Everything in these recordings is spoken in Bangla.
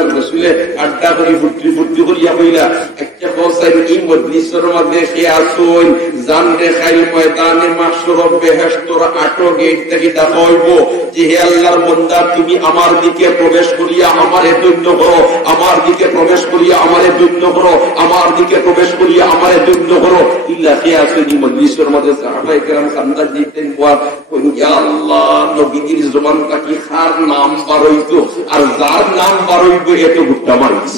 আল্লাহর রাসূলে আড্ডা করি ফুর্তি করিয়া কইলা একটা বসাই এই মজলিসের মধ্যে কে আসুন জানতে খাইল ময়দানে মাহশর বেহেশতর আটো গেট থেকে দেখাইব যে হে আল্লাহর বান্দা তুমি আমার দিকে প্রবেশ করিয়া আমারে ধন্য করো, আমার দিকে প্রবেশ করিয়া আমারে ধন্য করো, আমার দিকে প্রবেশ করিয়া আমারে ধন্য করো। ইল্লা কে আসুন এই মজলিসের মধ্যে সাহাবায়ে কেরাম কান্দা দিতেন ওয়া ইয়া আল্লাহ নবীর জবানটা কি খার নাম বারইতো আর যার নাম বারইবো এত গুট্টা মারিস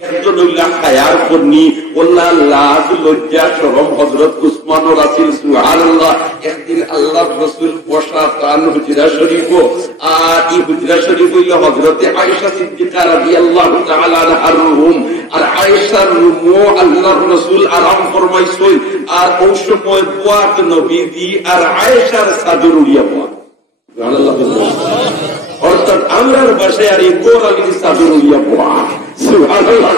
একজন উল্লাহ খায়ার করনি ওল্লাহ লাজ লজ্জা শরম হযরত উসমান রাসূল সুবহানাল্লাহ একদিন আল্লাহর রাসূল বসা তান হুজরা শরীফ আর এই হুজরা শরীফ হইল হযরত আয়েশা সিদ্দিকা রাদিয়াল্লাহু তাআলা আনহার রুম আর আয়েশার রুমও আল্লাহর রাসূল আরাম ফরমাইছেন আর ওই সময় বুয়াত নবীজি আর আয়েশার চাদর উড়িয়া পড়া সুবহানাল্লাহ অর্থাৎ আমরার বাসায় আর এই গোরালির চাদর উড়িয়া পড়া সুবহানাল্লাহ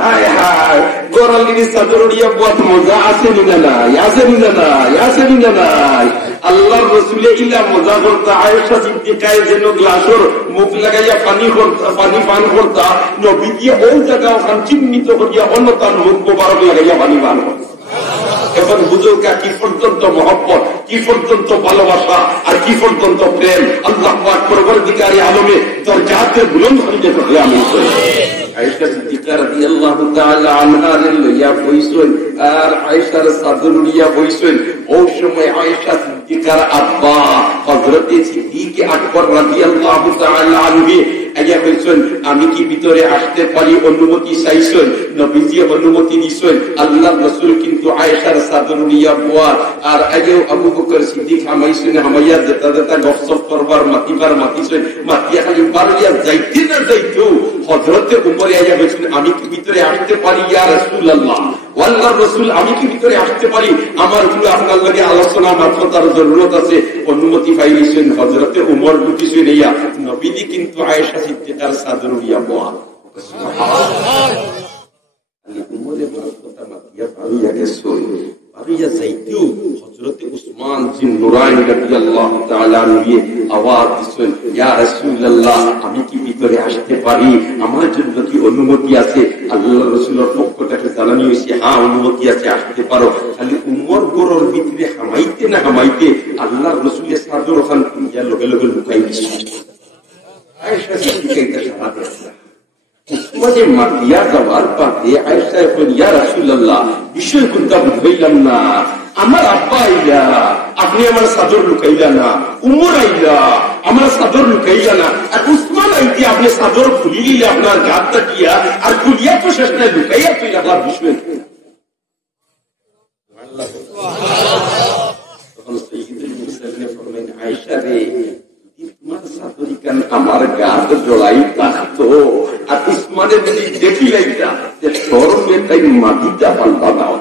হায় হায় গোরালির চাদর উড়িয়া পড়া মজা আছে না নাই আছে না নাই আল্লাহর রাসূলে ইলা মজা করতা আয়েশা সিদ্দিকায়ে যেন গ্লাসের মুখ লাগাইয়া পানি পান করতা নবীজি ওই জায়গা ওখান চিহ্নিত করিয়া অন্য তার মুখ মোবারক লাগাইয়া পানি পান করতা। এখন বুঝুকা কি পর্যন্ত মহব্বত, কি পর্যন্ত ভালোবাসা আর কি পর্যন্ত প্রেম আল্লাহ পাক পরবর্তীকারী আলমে দরজাতে বুলন্দ হইতে হবে। আমি আয়েশা সিদ্দিকা রাদিয়াল্লাহু তাআলা আনহার লইয়া বইছেন আর আয়েশার চাদর উড়িয়া বইছেন। ওই সময় আয়েশা সিদ্দিকার আব্বা হযরত সিদ্দিক আকবর রাদিয়াল্লাহু তাআলা আনহু আইয়া কইছেন আমি কি ভিতরে আসতে পারি, অনুমতি চাইছেন। নবীজি অনুমতি দিছেন। আল্লাহর রাসূল কিন্তু আয়েশার চাদর উড়িয়া বয়া আর আগেও আবু বকর সিদ্দিক হামাইছেন, হামাইয়া যেটা যেটা গপসপ করবার মাতিছেন, মাতিয়া খালি বাড়িয়া যাইতে না যাইতেও হযরতে উপরে আইয়া বলছেন আমি কি ভিতরে আসতে পারি ইয়া রাসূলুল্লাহ, আল্লাহর রাসূল আমি কি ভিতরে আসতে পারি, আমার গুলো আপনার লাগে আলোচনা মাত্রতার জরুরত আছে। অনুমতি পাইছেন। হযরতে উমর বুঝিছেন ইয়া নবীজি কিন্তু আয়েশা সিদ্দিকার চাদর উড়িয়া বয়া উমরে বরকত মাতিয়া ভাবিয়া গেছেন। ভাবিয়া যাইতেও হযরতে উসমান জিন নুরাইন রাদিয়াল্লাহু তাআলা আনহু আওয়াজ দিছেন ইয়া রাসূলুল্লাহ আমি কি ভিতরে আসতে পারি, আমার জন্য কি অনুমতি আছে? আল্লাহর রাসূলের পক্ষ থেকে জানানি হইছে হ্যাঁ অনুমতি আছে, আসতে পারো। খালি উমর গরর ভিতরে হামাইতে না হামাইতে আল্লাহর রাসূলের চাদর ওখান ইয়া লগে লগে লুকাই দিছে। আয়েশা সিদ্দিকা সারা দিছে উসমানে মাতিয়া যাওয়ার পথে আয়েশা কইল ইয়া রাসূলুল্লাহ বিষয় কোনটা বুঝাইলাম না, আমার আব্বা আইলা আপনি আমার চাদর লুকাইলা না, উমর আইলা আমার চাদর লুকাইলা না, আর উসমান আইতে আপনি চাদর খুলি দিলে আপনার গাতটা দিয়া আর খুলিয়া তো শেষ নাই লুকাইয়া তুই আপনার বিষয় তখন সাইয়্যিদুল মুরসালিন ফরমাইন আয়েশা রে তোমার চাদরি কান আমার গাত জড়াই থাকতো আর উসমানের যদি দেখি লাইতা যে শরমে তাই মাটিটা পাল্টা দাও।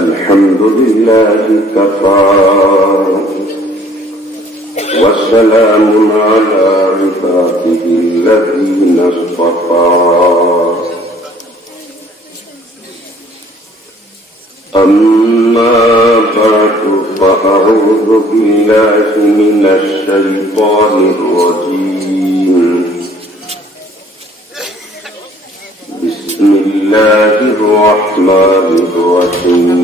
আলহামদুলিল্লাহ কাফা ওয়া সালামুন আলা ইবাদিহিল্লাযীনা ইসতাফা أما بعد فأعوذ بالله من الشيطان الرجيم بسم الله الرحمن الرحيم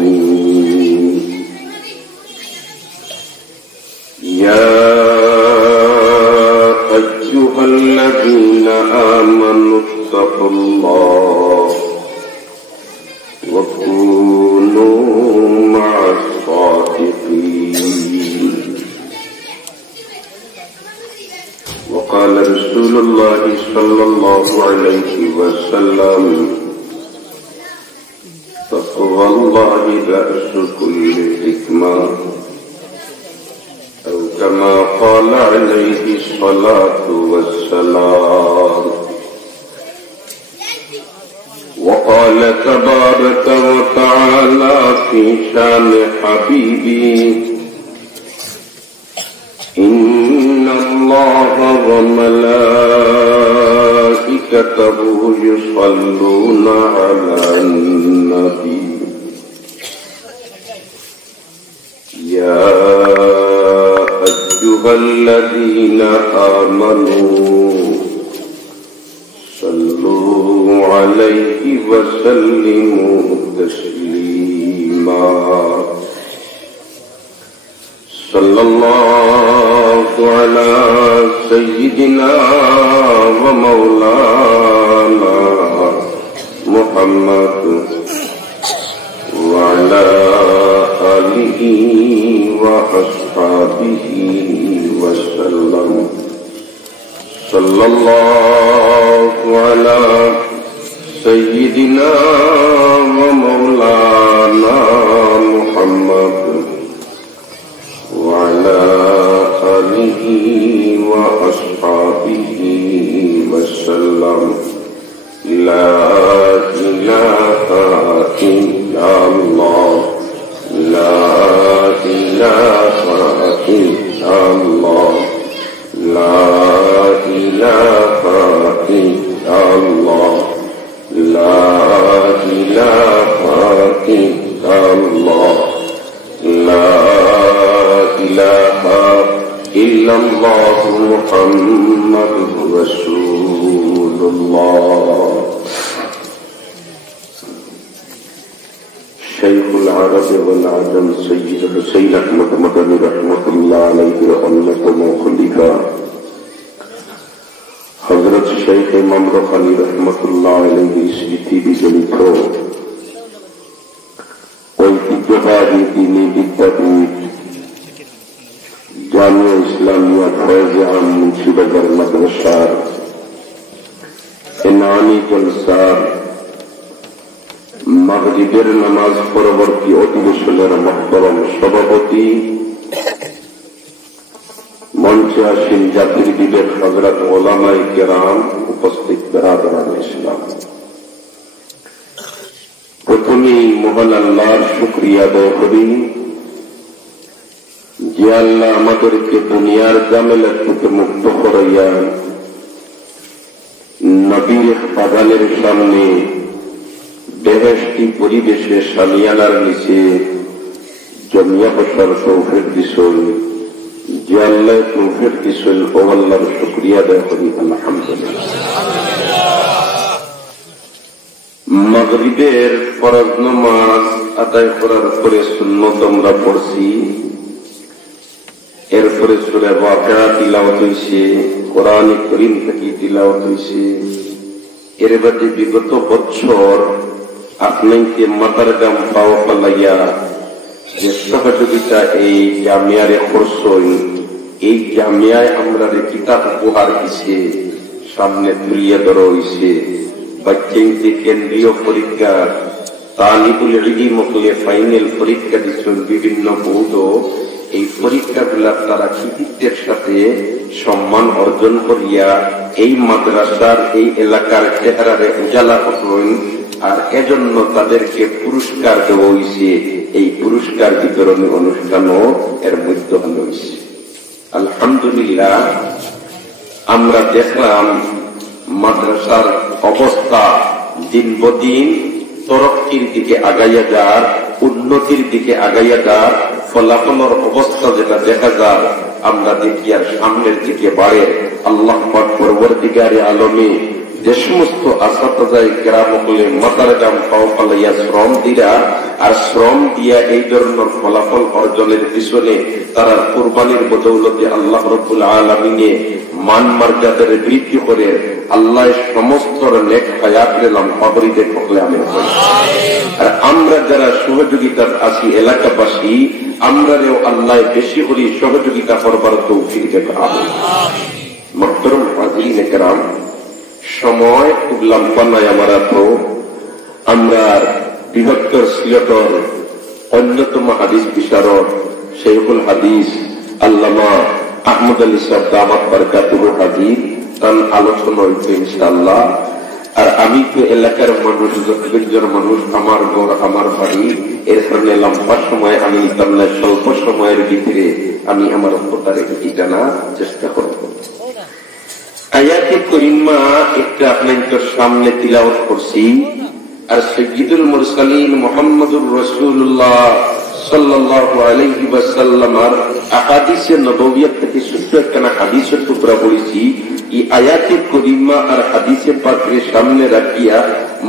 يا أيها الذين آمنوا اتقوا الله وكونوا مع الصادقين وقال رسول الله صلى الله عليه وسلم تقوى الله رأس كل حكمة أو كما قال عليه الصلاة والسلام وقال تبارك وتعالى في شان حبيبي إن الله وملائكته يصلون على النبي يا أيها الذين آمنوا صلوا عليه وسلموا تسليما صلى الله على سيدنا ومولانا محمد وعلى آله وأصحابه وسلم صلى الله على سيدنا ومولانا محمد وعلى آله وأصحابه وسلم لا إله إلا الله لا إله إلا الله لا إله إلا الله لا إله إلا الله لا إله إلا الله محمد رسول الله شيخ العرب والعجم سيد حسين أحمد مدني رحمة الله عليه وأنكم خليفة حضرت شيخ امام رخاني رحمة الله عليه স্মৃতি বিজড়িত ঐতিহ্যবাহী দ্বীনি বিদ্যাপীঠ জামিয়া ইসলামিয়া ফয়েজে আম মুন্সিবাজার মাদ্রাসার এনানি জলসার মাগরিবের নামাজ পরবর্তী অধিবেশনের মহতরম সভাপতি মঞ্চে আসীন জাতির বিবেক হযরত ওলামায়ে কেরাম উপস্থিত বিরাদরান ইসলাম প্রথমেই মহান আল্লাহর শুকরিয়া আদায় করি যে আল্লাহ আমাদেরকে দুনিয়ার ঝামেলা থেকে মুক্ত করাইয়া নবীর বাগানের সামনে বেহেশতি পরিবেশে সামিয়ানার নিচে জমিয়া বসার তৌফিক দিছেন যে আল্লাহ তৌফিক দিছেন ও আল্লাহর শুকরিয়া আদায় করি আলহামদুলিল্লাহ। মাগরিবের ফরজ নামাজ আদায় করার পরে সুন্নত আমরা পড়ছি, এরপরে সূরা বাকারা তিলাওয়াত হইছে, কোরআন কারীম থেকে তিলাওয়াত হইছে। এর বাদে বিগত বছর আপনাকে মাতার গাম পাওয়া পালাইয়া যে সহযোগিতা এই জামিয়ারে করছেন, এই জামিয়ায় আমরা কিতাব উপহার দিছে, সামনে তুলিয়া ধরা হইছে। বাচ্চাকে কেন্দ্রীয় পরীক্ষা তালিবুল ইলম হলে ফাইনাল পরীক্ষা দিচ্ছেন বিভিন্ন বোর্ড, এই পরীক্ষাগুলা তারা কৃতিত্বের সাথে সম্মান অর্জন করিয়া এই মাদ্রাসার এই এলাকার চেহারারে উজালা করলেন, আর এজন্য তাদেরকে পুরস্কার দেওয়া হয়েছে। এই পুরস্কার বিতরণী অনুষ্ঠানও এর মধ্যে হয়েছে। আলহামদুলিল্লাহ, আমরা দেখলাম মাদ্রাসার অবস্থা দিন বদিন তরক্কির দিকে আগাইয়া যার, উন্নতির দিকে আগাইয়া যার, ফলাফলের অবস্থা যেটা দেখা যায় আমরা দেখি আর সামনের দিকে বাড়ে। আল্লাহ পাক পরবর্তীকারে আলমে যে সমস্ত আসাতাজায়ে কেরাম হলে মাতার গাম পাও পালাইয়া শ্রম দিরা, আর শ্রম দিয়া এই ধরনের ফলাফল অর্জনের পিছনে তারা কুরবানির বদৌলতে আল্লাহ রাব্বুল আলামিনে মান মর্যাদার বৃদ্ধি করে আল্লাহ সমস্ত নেক হায়াত দিলাম পাবরিতে পকলে আমি। আর আমরা যারা সহযোগিতা আছি এলাকাবাসী, আমরাও আল্লাহ বেশি করে সহযোগিতা করবার তৌফিক দেন। মুহতারাম হাজিরিনে কেরাম, সময় খুব লম্বা নয় আমরা, তো আমরা বৃহত্তর সিলেটর অন্যতম হাদিস বিশারদ শেখুল হাদিস আল্লামা আহমদ আলী সাহেব দামাত বরকাতুহু হাজির, তার আলোচনা হইতে ইনশাআল্লাহ। আর আমি তো এলাকার মানুষ, যতজন মানুষ, আমার ঘর আমার বাড়ি, এর কারণে লম্বা সময় আমি নিতাম না, স্বল্প সময়ের ভিতরে আমি আমার কথা রেখে জানার চেষ্টা করব। আয়াতে করিমা একটা আপনাদের সামনে তিলাওয়াত করছি, আর সাইয়্যিদুল মুরসালিন মুহাম্মদুর রাসূলুল্লাহ সাল্লাল্লাহু আলাইহি ওয়াসাল্লামের আহাদিসে নববিয়ত থেকে ছোট্ট একটা হাদিসের টুকরা পড়েছি। এই আয়াতে করিমা আর হাদিসে পাকের সামনে রাখিয়া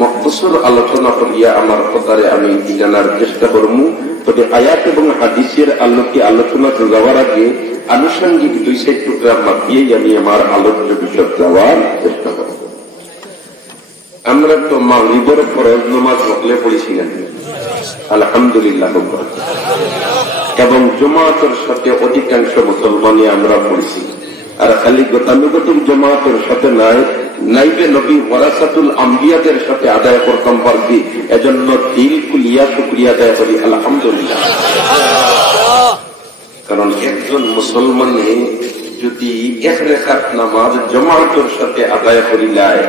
মুখতসর আলোচনা করিয়া আমার কথারে আমি জানার চেষ্টা করব। তবে আয়াত এবং হাদিসের আলোকে আলোচনা যাওয়ার আগে আনুষঙ্গিক 2 টুকরা মাপিয়েই আমি আমার আলোচ্য বিষয় যাওয়ার চেষ্টা করব। আমরা তো মাগরিবের ফরজ নামাজ সকলে পড়েছি না, আলহামদুলিল্লাহ, এবং জমাতের সাথে অধিকাংশ মুসলমানই আমরা পড়েছি। আর খালি গতানুগতিক জমাতের সাথে নাইবে নবী ওয়ারাসাতুল আম্বিয়াদের সাথে আদায় করতাম পারছি। এজন্য দিল কুলিয়া শুকরিয়া আদায় করি আলহামদুলিল্লাহ। কারণ একজন মুসলমানে যদি 1 রাকাত নামাজ জমাতের সাথে আদায় করিলায়,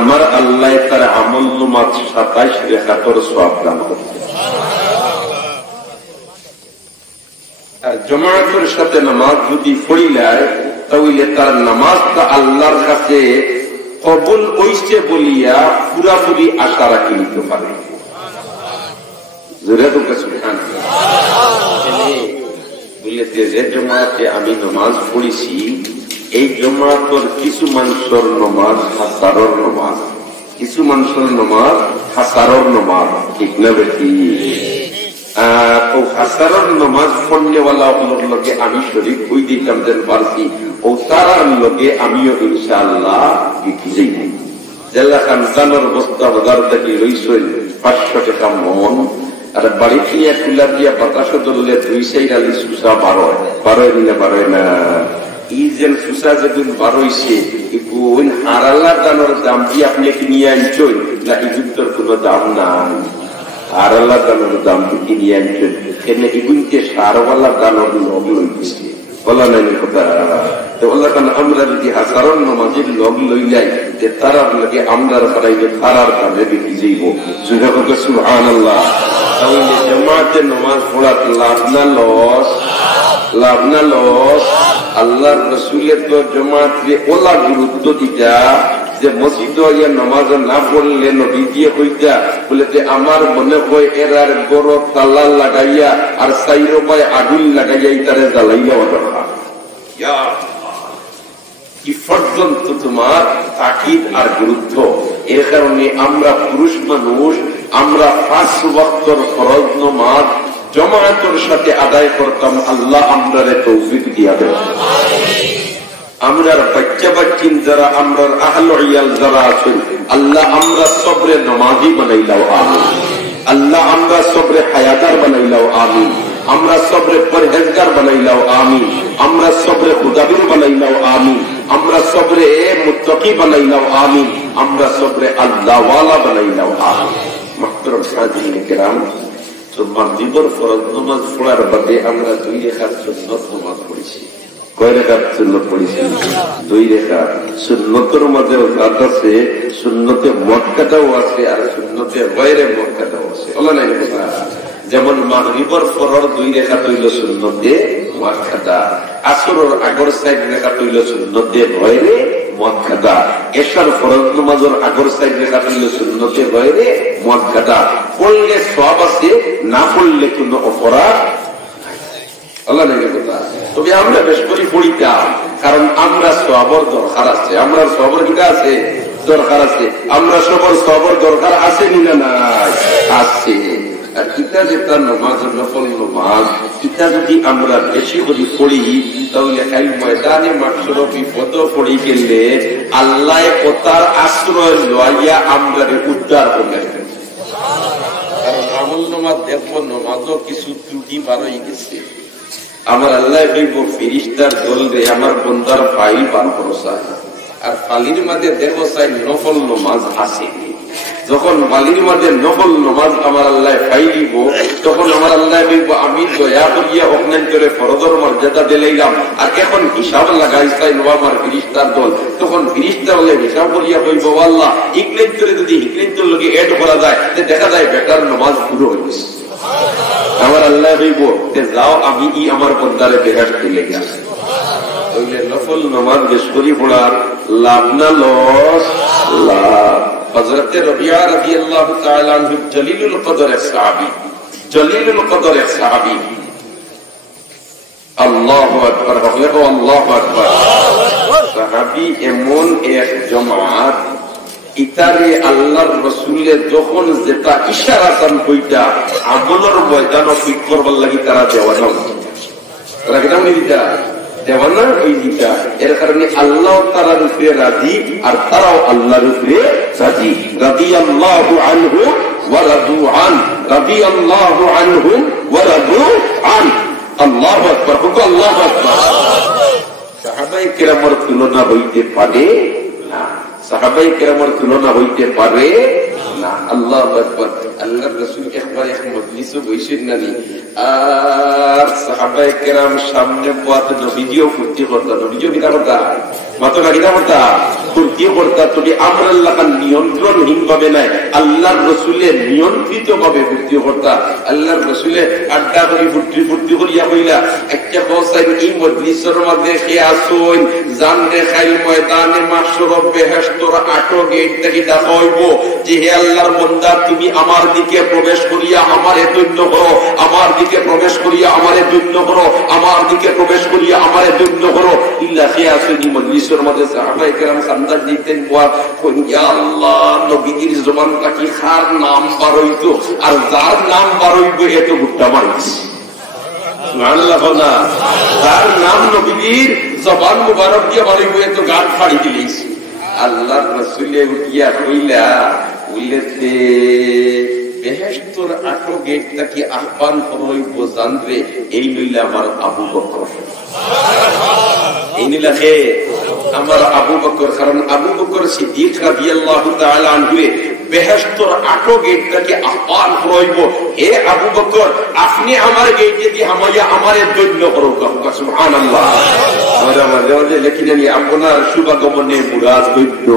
আমার আল্লাহ তার আমল নামাজ 27 রাকাতের সওয়াব দান করবে। আর জমাতের সাথে নামাজ যদি পড়িলায়, তাহলে তার নামাজটা আল্লাহর কাছে কবুল হইছে বলিয়া পুরাপুরি আশা রাখি নিতে পারে। যে জমাতে আমি নামাজ পড়েছি, এই জমাতের কিছু মানুষের নামাজ হাসারর নামাজ, কিছু মানুষের নামাজ হাসারর নামাজ, ঠিক না বেশি? ও হাসারর নামাজ পড়নেওয়ালাগুলোর লগে আমি শরীক হই দিতাম যেন পারছি, ও তারার লগে আমিও ইনশাআল্লাহ যাই। জেলা খানসানোর বস্তা বাজার থেকে রইসই 500 টাকা মন, আর বাড়ি নিয়ে কুলার দিয়া বাতাস ধরলে 2 সাইড আলি সুসা 12 দিনে 12 না। এই যে সুসা যেদিন 12 হইছে, ওই হারাল্লা দানোর দাম দিয়ে আপনি কিনিয়ে আনছই না? এই যুদ্ধের কোন দাম নাই। হারাল্লা দানোর দাম কিনিয়ে আনছেন, এনে এগুনকে সারওয়ালা দানোর লগ লইতেছে, বলা নাই কথা। তো আল্লাহ আমরা যদি হাসারন নামাজের লগ লইলাই, তারার লগে আমরা বাড়াইলে তারার দামে বেশি যাইব। সুবহানাল্লাহ। তাহলে জামাতে নামাজ পড়া লাভ না লস? লাভ না লস? আল্লাহর রাসূলের তো জামাতে ওলা গুরুত্ব দিতা যে মসজিদ নামাজ না পড়লে নবী দিয়ে হইতা বলে যে আমার মনে হয় এরার বড় তালা লাগাইয়া আর সাইরো পায় আগুন লাগাইয়া তারে জ্বালাইয়া দরকার। কি পর্যন্ত তোমার তাকিদ আর গুরুত্ব। এর কারণে আমরা পুরুষ মানুষ, আমরা 5 ওয়াক্তের ফরজ নামাজ জামাতের সাথে আদায় করতাম। আল্লাহ আমরারে তৌফিক দিয়া দেন। আমরার বাচ্চা বাচ্চিন যারা, আমরার আহলে ইয়াল যারা আছেন, আল্লাহ আমরা সবরে নামাজি বানাইলাও, আমিন। আল্লাহ আমরা সবরে হায়াদার বানাইলাও, আমিন। আমরা সবরে পরহেজগার বানাইলাও, আমিন। আমরা সবরে খুদাবির বানাইলাও, আমিন। আমরা সবরে মুত্তাকি বানাইলাও, আমিন। আমরা সবরে আল্লাহওয়ালা বানাইলাও, আমিন। মুহতারাম হাজিরিন কিরাম, তো মাগরিবের ফরজ নামাজ পড়ার বাদে আমরা 2 রাকাত সুন্নাত নামাজ পড়েছি। কয় রাকাত সুন্নাত পড়েছি? 2 রাকাত। সুন্নতের মধ্যে জাত আছে, সুন্নতে মুআক্কাদাও আছে আর সুন্নতে গায়রে মুআক্কাদাও আছে। বলা নাই কথা? যেমন মাগরিবের ফরজ 2 রাকাত হইল সুন্নতে মুআক্কাদা, আসরের আগর 4 রাকাত হইল সুন্নতে গায়রে মুআক্কাদা, এশার ফরজ নামাজের আগর 4 রাকাত হইল সুন্নতে গায়রে মুআক্কাদা। পড়লে সওয়াব আছে, না পড়লে কোনো অপরাধ আল্লাহ নেই কথা। তবে আমরা বেশ করে পড়িতাম, কারণ আমরা সওয়াবের দরকার আছে। আমরা সওয়াবের কিটা আছে? দরকার আছে। আমরা সবার সওয়াবের দরকার আছে না নাই? আছে। আর কিতা যেটা নামাজ নফল নামাজ, কিতা যদি আমরা বেশি করে পড়ি, তাহলে এই ময়দানে মাঠের বিপদ পড়ি গেলে আল্লাহ ওতার আশ্রয় লইয়া আমরা উদ্ধার হবে। কারণ আমল নামাজ দেখবো, নামাজও কিছু ত্রুটি বাড়াই গেছে। আমার আল্লাহ কইব ফেরেশতার দল রে, আমার বন্দার ফাইল বার করো চাই, আর ফালির মাঝে দেখো চাই নফল নামাজ আছে। যখন ফালির মাঝে নফল নামাজ আমার আল্লাহ ফাইলিব, তখন আমার আল্লাহ কইব আমি দয়া করিয়া অজ্ঞান করে ফরজের মর্যাদা দিলাইলাম, আর এখন হিসাব লাগাই চাই নো আমার ফেরেশতার দল। তখন ফেরেশতা বলে হিসাব করিয়া কইব আল্লাহ ইকলেন করে যদি হিকলেন লগে এড করা যায়, দেখা যায় বেটার নামাজ পুরো হয়ে গেছে। আমার আল্লাহ কইব যাও আমি আমার বন্দারে বেহেশতে লেগে আসি। নফল নামাজ বেশ করি পড়ার লাভ না লস? লাভ। হযরত রবিয়া রাদিয়াল্লাহু তাআলা আনহু জলিলুল কদর সাহাবী, জলিলুল কদর এক সাহাবী। আল্লাহু আকবার, আল্লাহু আকবার। সাহাবী এমন এক জমাত, ইতারে আল্লাহর রাসূলের যখন যেটা ইশারা চান কইটা আমলের ময়দানে ফিট করবার লাগি তারা দেওয়ানা, তারা কেমন দিতা দেওয়ানা ওই দিতা। এর কারণে আল্লাহ তাআলার উপরে রাজি আর তারাও আল্লাহর উপরে রাজি। রাদিয়াল্লাহু আনহু ওয়া রাদু আন, রাদিয়াল্লাহু আনহুম ওয়া রাদু আন। আল্লাহু আকবার, আল্লাহু আকবার। সাহাবায়ে কেরামের তুলনা হইতে পারে না, সাহাবায়ে কেরামের তুলনা হইতে পারে না। আল্লাহু আকবার। আল্লাহর রাসূল একবার এক মজলিসে বসেন নানি, আর সাহাবায়ে কেরাম সামনে বসে নবীজিও ফুর্তি করতেন, নবীজিও কিনা করতা মাত্র কিনা করতা ফুর্তি করতা। তবে আমরা আল্লাহর নিয়ন্ত্রণহীন ভাবে নাই, আল্লাহর রাসূলের নিয়ন্ত্রিত ভাবে ফুর্তি করতা। আল্লাহর রাসূলের আড্ডা করে ফুর্তি করিয়া কইলা একটা বসাই এই মজলিসের মধ্যে কে আসুন জান দেখাইল ময়দানে মাহশর বেহেশতর 8 গেট থেকে দেখাইব যে হে আল্লাহর বান্দা তুমি আমার দিকে প্রবেশ করিয়া আমারে ধন্য করো, আমার দিকে প্রবেশ করিয়া আমারে ধন্য করো, আমার দিকে প্রবেশ করিয়া আমারে ধন্য করো। ইল্লা কে আসুন এই মজলিসের মধ্যে সাহাবায়ে কেরাম সান্দার দিতেন ইয়া আল্লাহ নবীর জবানটা কি খার নাম বার হইতো, আর যার নাম বার হইব এত গুট্টা মারিস সুবহানাল্লাহ না, যার নাম নবীর জবান মুবারক দিয়ে বার হইব এত গান ফাড়ি দিলেই। আল্লাহর রাসূলে উঠিয়া কইলা উইলেতে বেহেশতর 8 গেট থেকে আহ্বান করইব জানরে এই লইলা আমার আবু বকর, এই নিলা কে আমার আবু বকর। কারণ আবু বকর সিদ্দিক রাদিয়াল্লাহু তাআলা আনহু বেহেশতর 8 গেট থেকে আহ্বান করইব, হে আবু বকর আপনি আমার গেটে দিয়ে আমারে ধন্য করুক। সুবহানাল্লাহ। ওরা মাঝে লেখি জানি আপনার শুভাগমনে মুরাদ হইল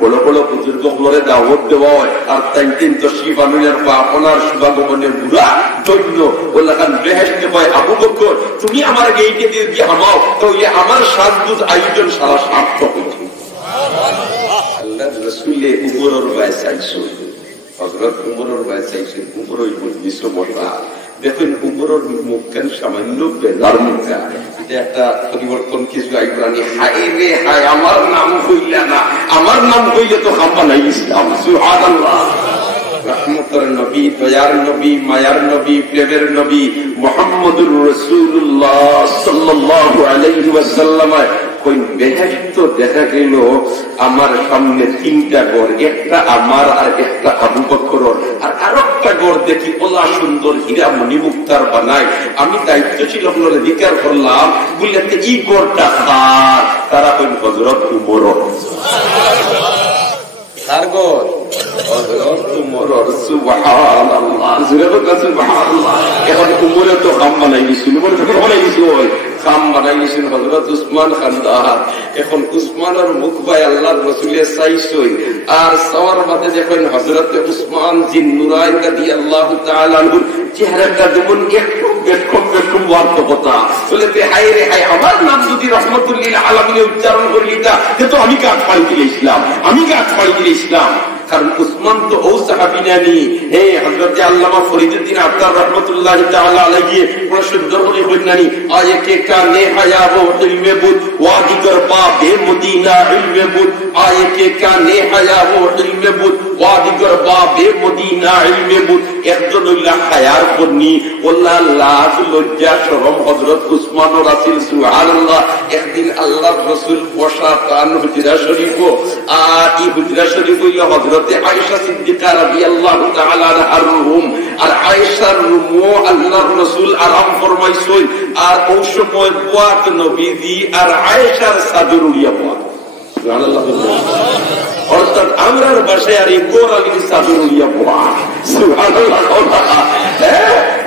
বড় বড় বুজুর্গ গুলোরে দাওয়াত দেওয়া হয়, আর তাই তিন তো শিবানুলের আপনার শুভাগমনে মুরাদ ধন্য বললা কারণ বেহেশতে পায় আবু বকর তুমি আমার গেটে দিয়ে হামাও তো আমার সাজগুজ আয়োজন সারা সার্থক হইছে। আল্লাহর রাসূলে উমরের বয়স আইছে, হযরত উমরের বয়স আইছে, উমর ওই মজলিস মোটা দেখেন উমরের মুখখান সামান্য বেজার মুখা, এটা একটা পরিবর্তন কিছু আইবরানি। হায় রে হায় আমার নাম কইলা না, আমার নাম কইলে তো খাম্বা নাই ইসলাম। সুবহানাল্লাহ। রহমতের নবী, দয়ার নবী, মায়ার নবী, প্রেমের নবী মুহাম্মদুর রাসূলুল্লাহ সাল্লাল্লাহু আলাইহি ওয়াসাল্লাম কই বেহেশত দেখা গেল আমার সামনে 3টা ঘর, একটা আমার আর একটা আবু বকরের, আর আরেকটা ঘর দেখি ওলা সুন্দর হীরা মণি মুক্তার বানায়। আমি দায়িত্বশীল আপনার জিজ্ঞাসা করলাম বললে এই ঘরটা কার? তারা কই হযরত উমর। কার ঘর? হযরত উমর। সুবহানাল্লাহ। সুবহানাল্লাহ। এখন উমরে তো খাম বানাই দিছিল, উমর তো বানাই দিছিল, খাম বানাই দিছিল হযরত উসমান খানদার। এখন উসমানের মুখ ভাই আল্লাহর রাসূলের চাইছই, আর সওয়ার মাঝে যখন হযরত উসমান জিন নুরাইন রাদিয়াল্লাহু তাআলা আনহু চেহারাটা যেমন একটু বেশকম বার্তকতা বলে হায় রে হায় আমার নাম যদি রহমাতুল লিল আলামিন উচ্চারণ করলিতা তো আমি কাট পাই দিলে ইসলাম, আমি কাট পাই দিলে ইসলাম। কারণ উসমান তো ও সাহাবী নানি, হে হযরত আল্লামা ফরিদুদ্দিন আত্তার রাহমাতুল্লাহি তাআলা আলাইহি প্রসিদ্ধ করে বলনানি আয়ে কে কানে হায়া ও ইলমে বুদ ওয়াদি কর বাবে মদিনা ইলমে বুদ, আয়ে কে কানে হায়া ও ইলমে বুদ ওয়াদি কর বাবে মদিনা ইলমে বুদ। একজন হইলা হায়ার পন্নী, ওল্লাহ লাজ লজ্জা শরম হযরত উসমান রাসূল। সুবহানাল্লাহ। একদিন আল্লাহর রাসূল বসা তান হুজরা শরীফ, আর এই হুজরা শরীফ হইল হযরত আয়েশা সিদ্দিকা রাদিয়াল্লাহু তাআলা আনহার রুম, আর আয়েশার রুমও আল্লাহর রাসূল আরাম ফরমাইছেন, আর ওই সময় বুয়াত নবীজি আর আয়েশার চাদর উড়িয়া পড়া। সুবহানাল্লাহ। অর্থাৎ আমরার বাসায় আর এই গোরালির চাদর উড়িয়া পড়া। সুবহানাল্লাহ।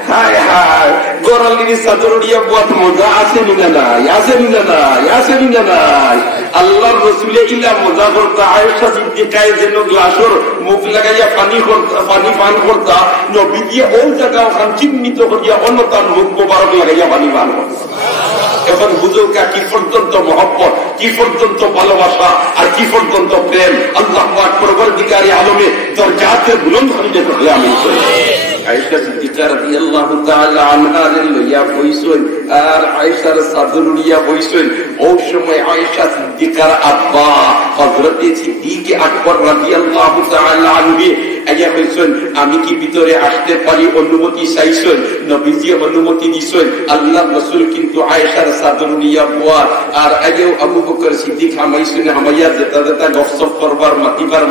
হায় হায় গোরালির চাদর উড়িয়া পড়ার মজা আছে না নাই? আছে না নাই? আছে না নাই? আল্লাহর রাসূলে ইলা মজা করতা, আয়েশা সিদ্দিকায়ে যেন গ্লাসের মুখ লাগাইয়া পানি পান করতা, নবীজি ওই জায়গা ওখান চিহ্নিত করিয়া অন্য তার মুখ মোবারক লাগাইয়া পানি পান করতা। এখন বুঝুকা কি পর্যন্ত মহব্বত, কি পর্যন্ত ভালোবাসা, আর কি পর্যন্ত প্রেম। আল্লাহু আকবার। পরবর্তীকারী আলমে দরজাতে বুলন্দ হইতে হবে। আমি আয়েশা সিদ্দিকা রাদিয়াল্লাহু তাআলা আনহা লইয়া বইছেন আর আয়েশার চাদর উড়িয়া বইছেন। ওই সময় আয়েশা সিদ্দিকার আব্বা হযরত সিদ্দিক আকবর রাদিয়াল্লাহু তাআলা আনহু আইয়া বইছেন, আমি কি ভিতরে আসতে পারি? অনুমতি চাইছেন, নবীজি অনুমতি দিছেন। আল্লাহর রাসূল কিন্তু আয়েশার চাদর উড়িয়া বয়া আর আগেও আবু বকর সিদ্দিক হামাইছেন, হামাইয়া যেটা যেটা গফসপ করবার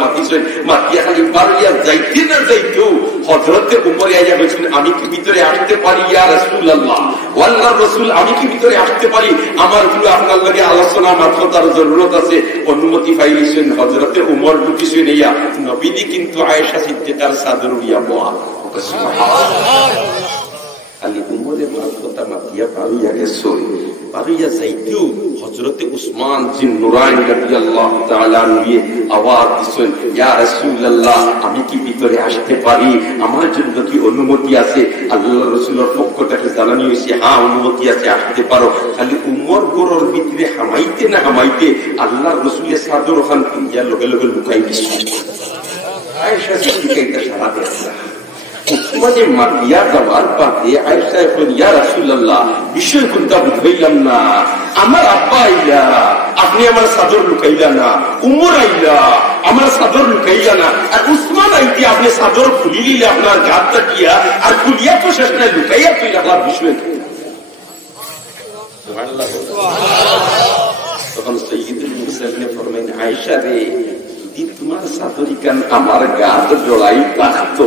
মাতিছেন, মাতিয়া খালি বাড়িয়া যাইতে না যাইতো হযরতে উমরে আইয়া বলছেন, আমি কি ভিতরে আসতে পারি ইয়া রাসূলুল্লাহ? আল্লাহর রাসূল, আমি কি ভিতরে আসতে পারি? আমার গুলো আপনার লগে আলোচনা মাত্রতার জরুরত আছে। অনুমতি পাইছেন, হযরতে উমর ঢুকিছেন। ইয়া নবীজি কিন্তু আয়েশা সিদ্দিকার চাদর উড়িয়া বয়া। খালি উমরে মাত্রতা মাতিয়া বাড়িয়া গেছেন, বাড়িয়া যাইতেও হযরতে উসমান জিন নুরাইন রাদিয়াল্লাহু তাআলা আনহু আওয়াজ দিছেন, ইয়া রাসূলুল্লাহ, আমি কি ভিতরে আসতে পারি? আমার জন্য কি অনুমতি আছে? আল্লাহর রাসূলের পক্ষ থেকে জানানি হইছে, হ্যাঁ অনুমতি আছে, আসতে পারো। খালি উমর গরর ভিতরে হামাইতে না হামাইতে আল্লাহর রাসূলের চাদর খান ইয়া লগে লগে লুকাই দিছে। আয়েশা সিদ্দিকা সারা দিয়েছে। উসমানে মাতিয়া যাওয়ার পথে আয়েশা বলেন, ইয়া রাসূলুল্লাহ, বিষয় কোনটা বুঝাইলাম না। আমার আব্বা আইলা, আপনি আমার চাদর লুকাইলা না। উমর আইলা, আমার চাদর লুকাইলা না। আর উসমান আইতে আপনি চাদর খুলি দিলে আপনার গাত তাকিয়া, আর খুলিয়া তো শেষ নাই, লুকাইয়া তুই রাখলাম বিষয়। তখন সাইয়্যিদুল মুরসালিন ফরমাইন, আয়েশা রে, তোমার চাদরি কান আমার গাত জড়াই থাকতো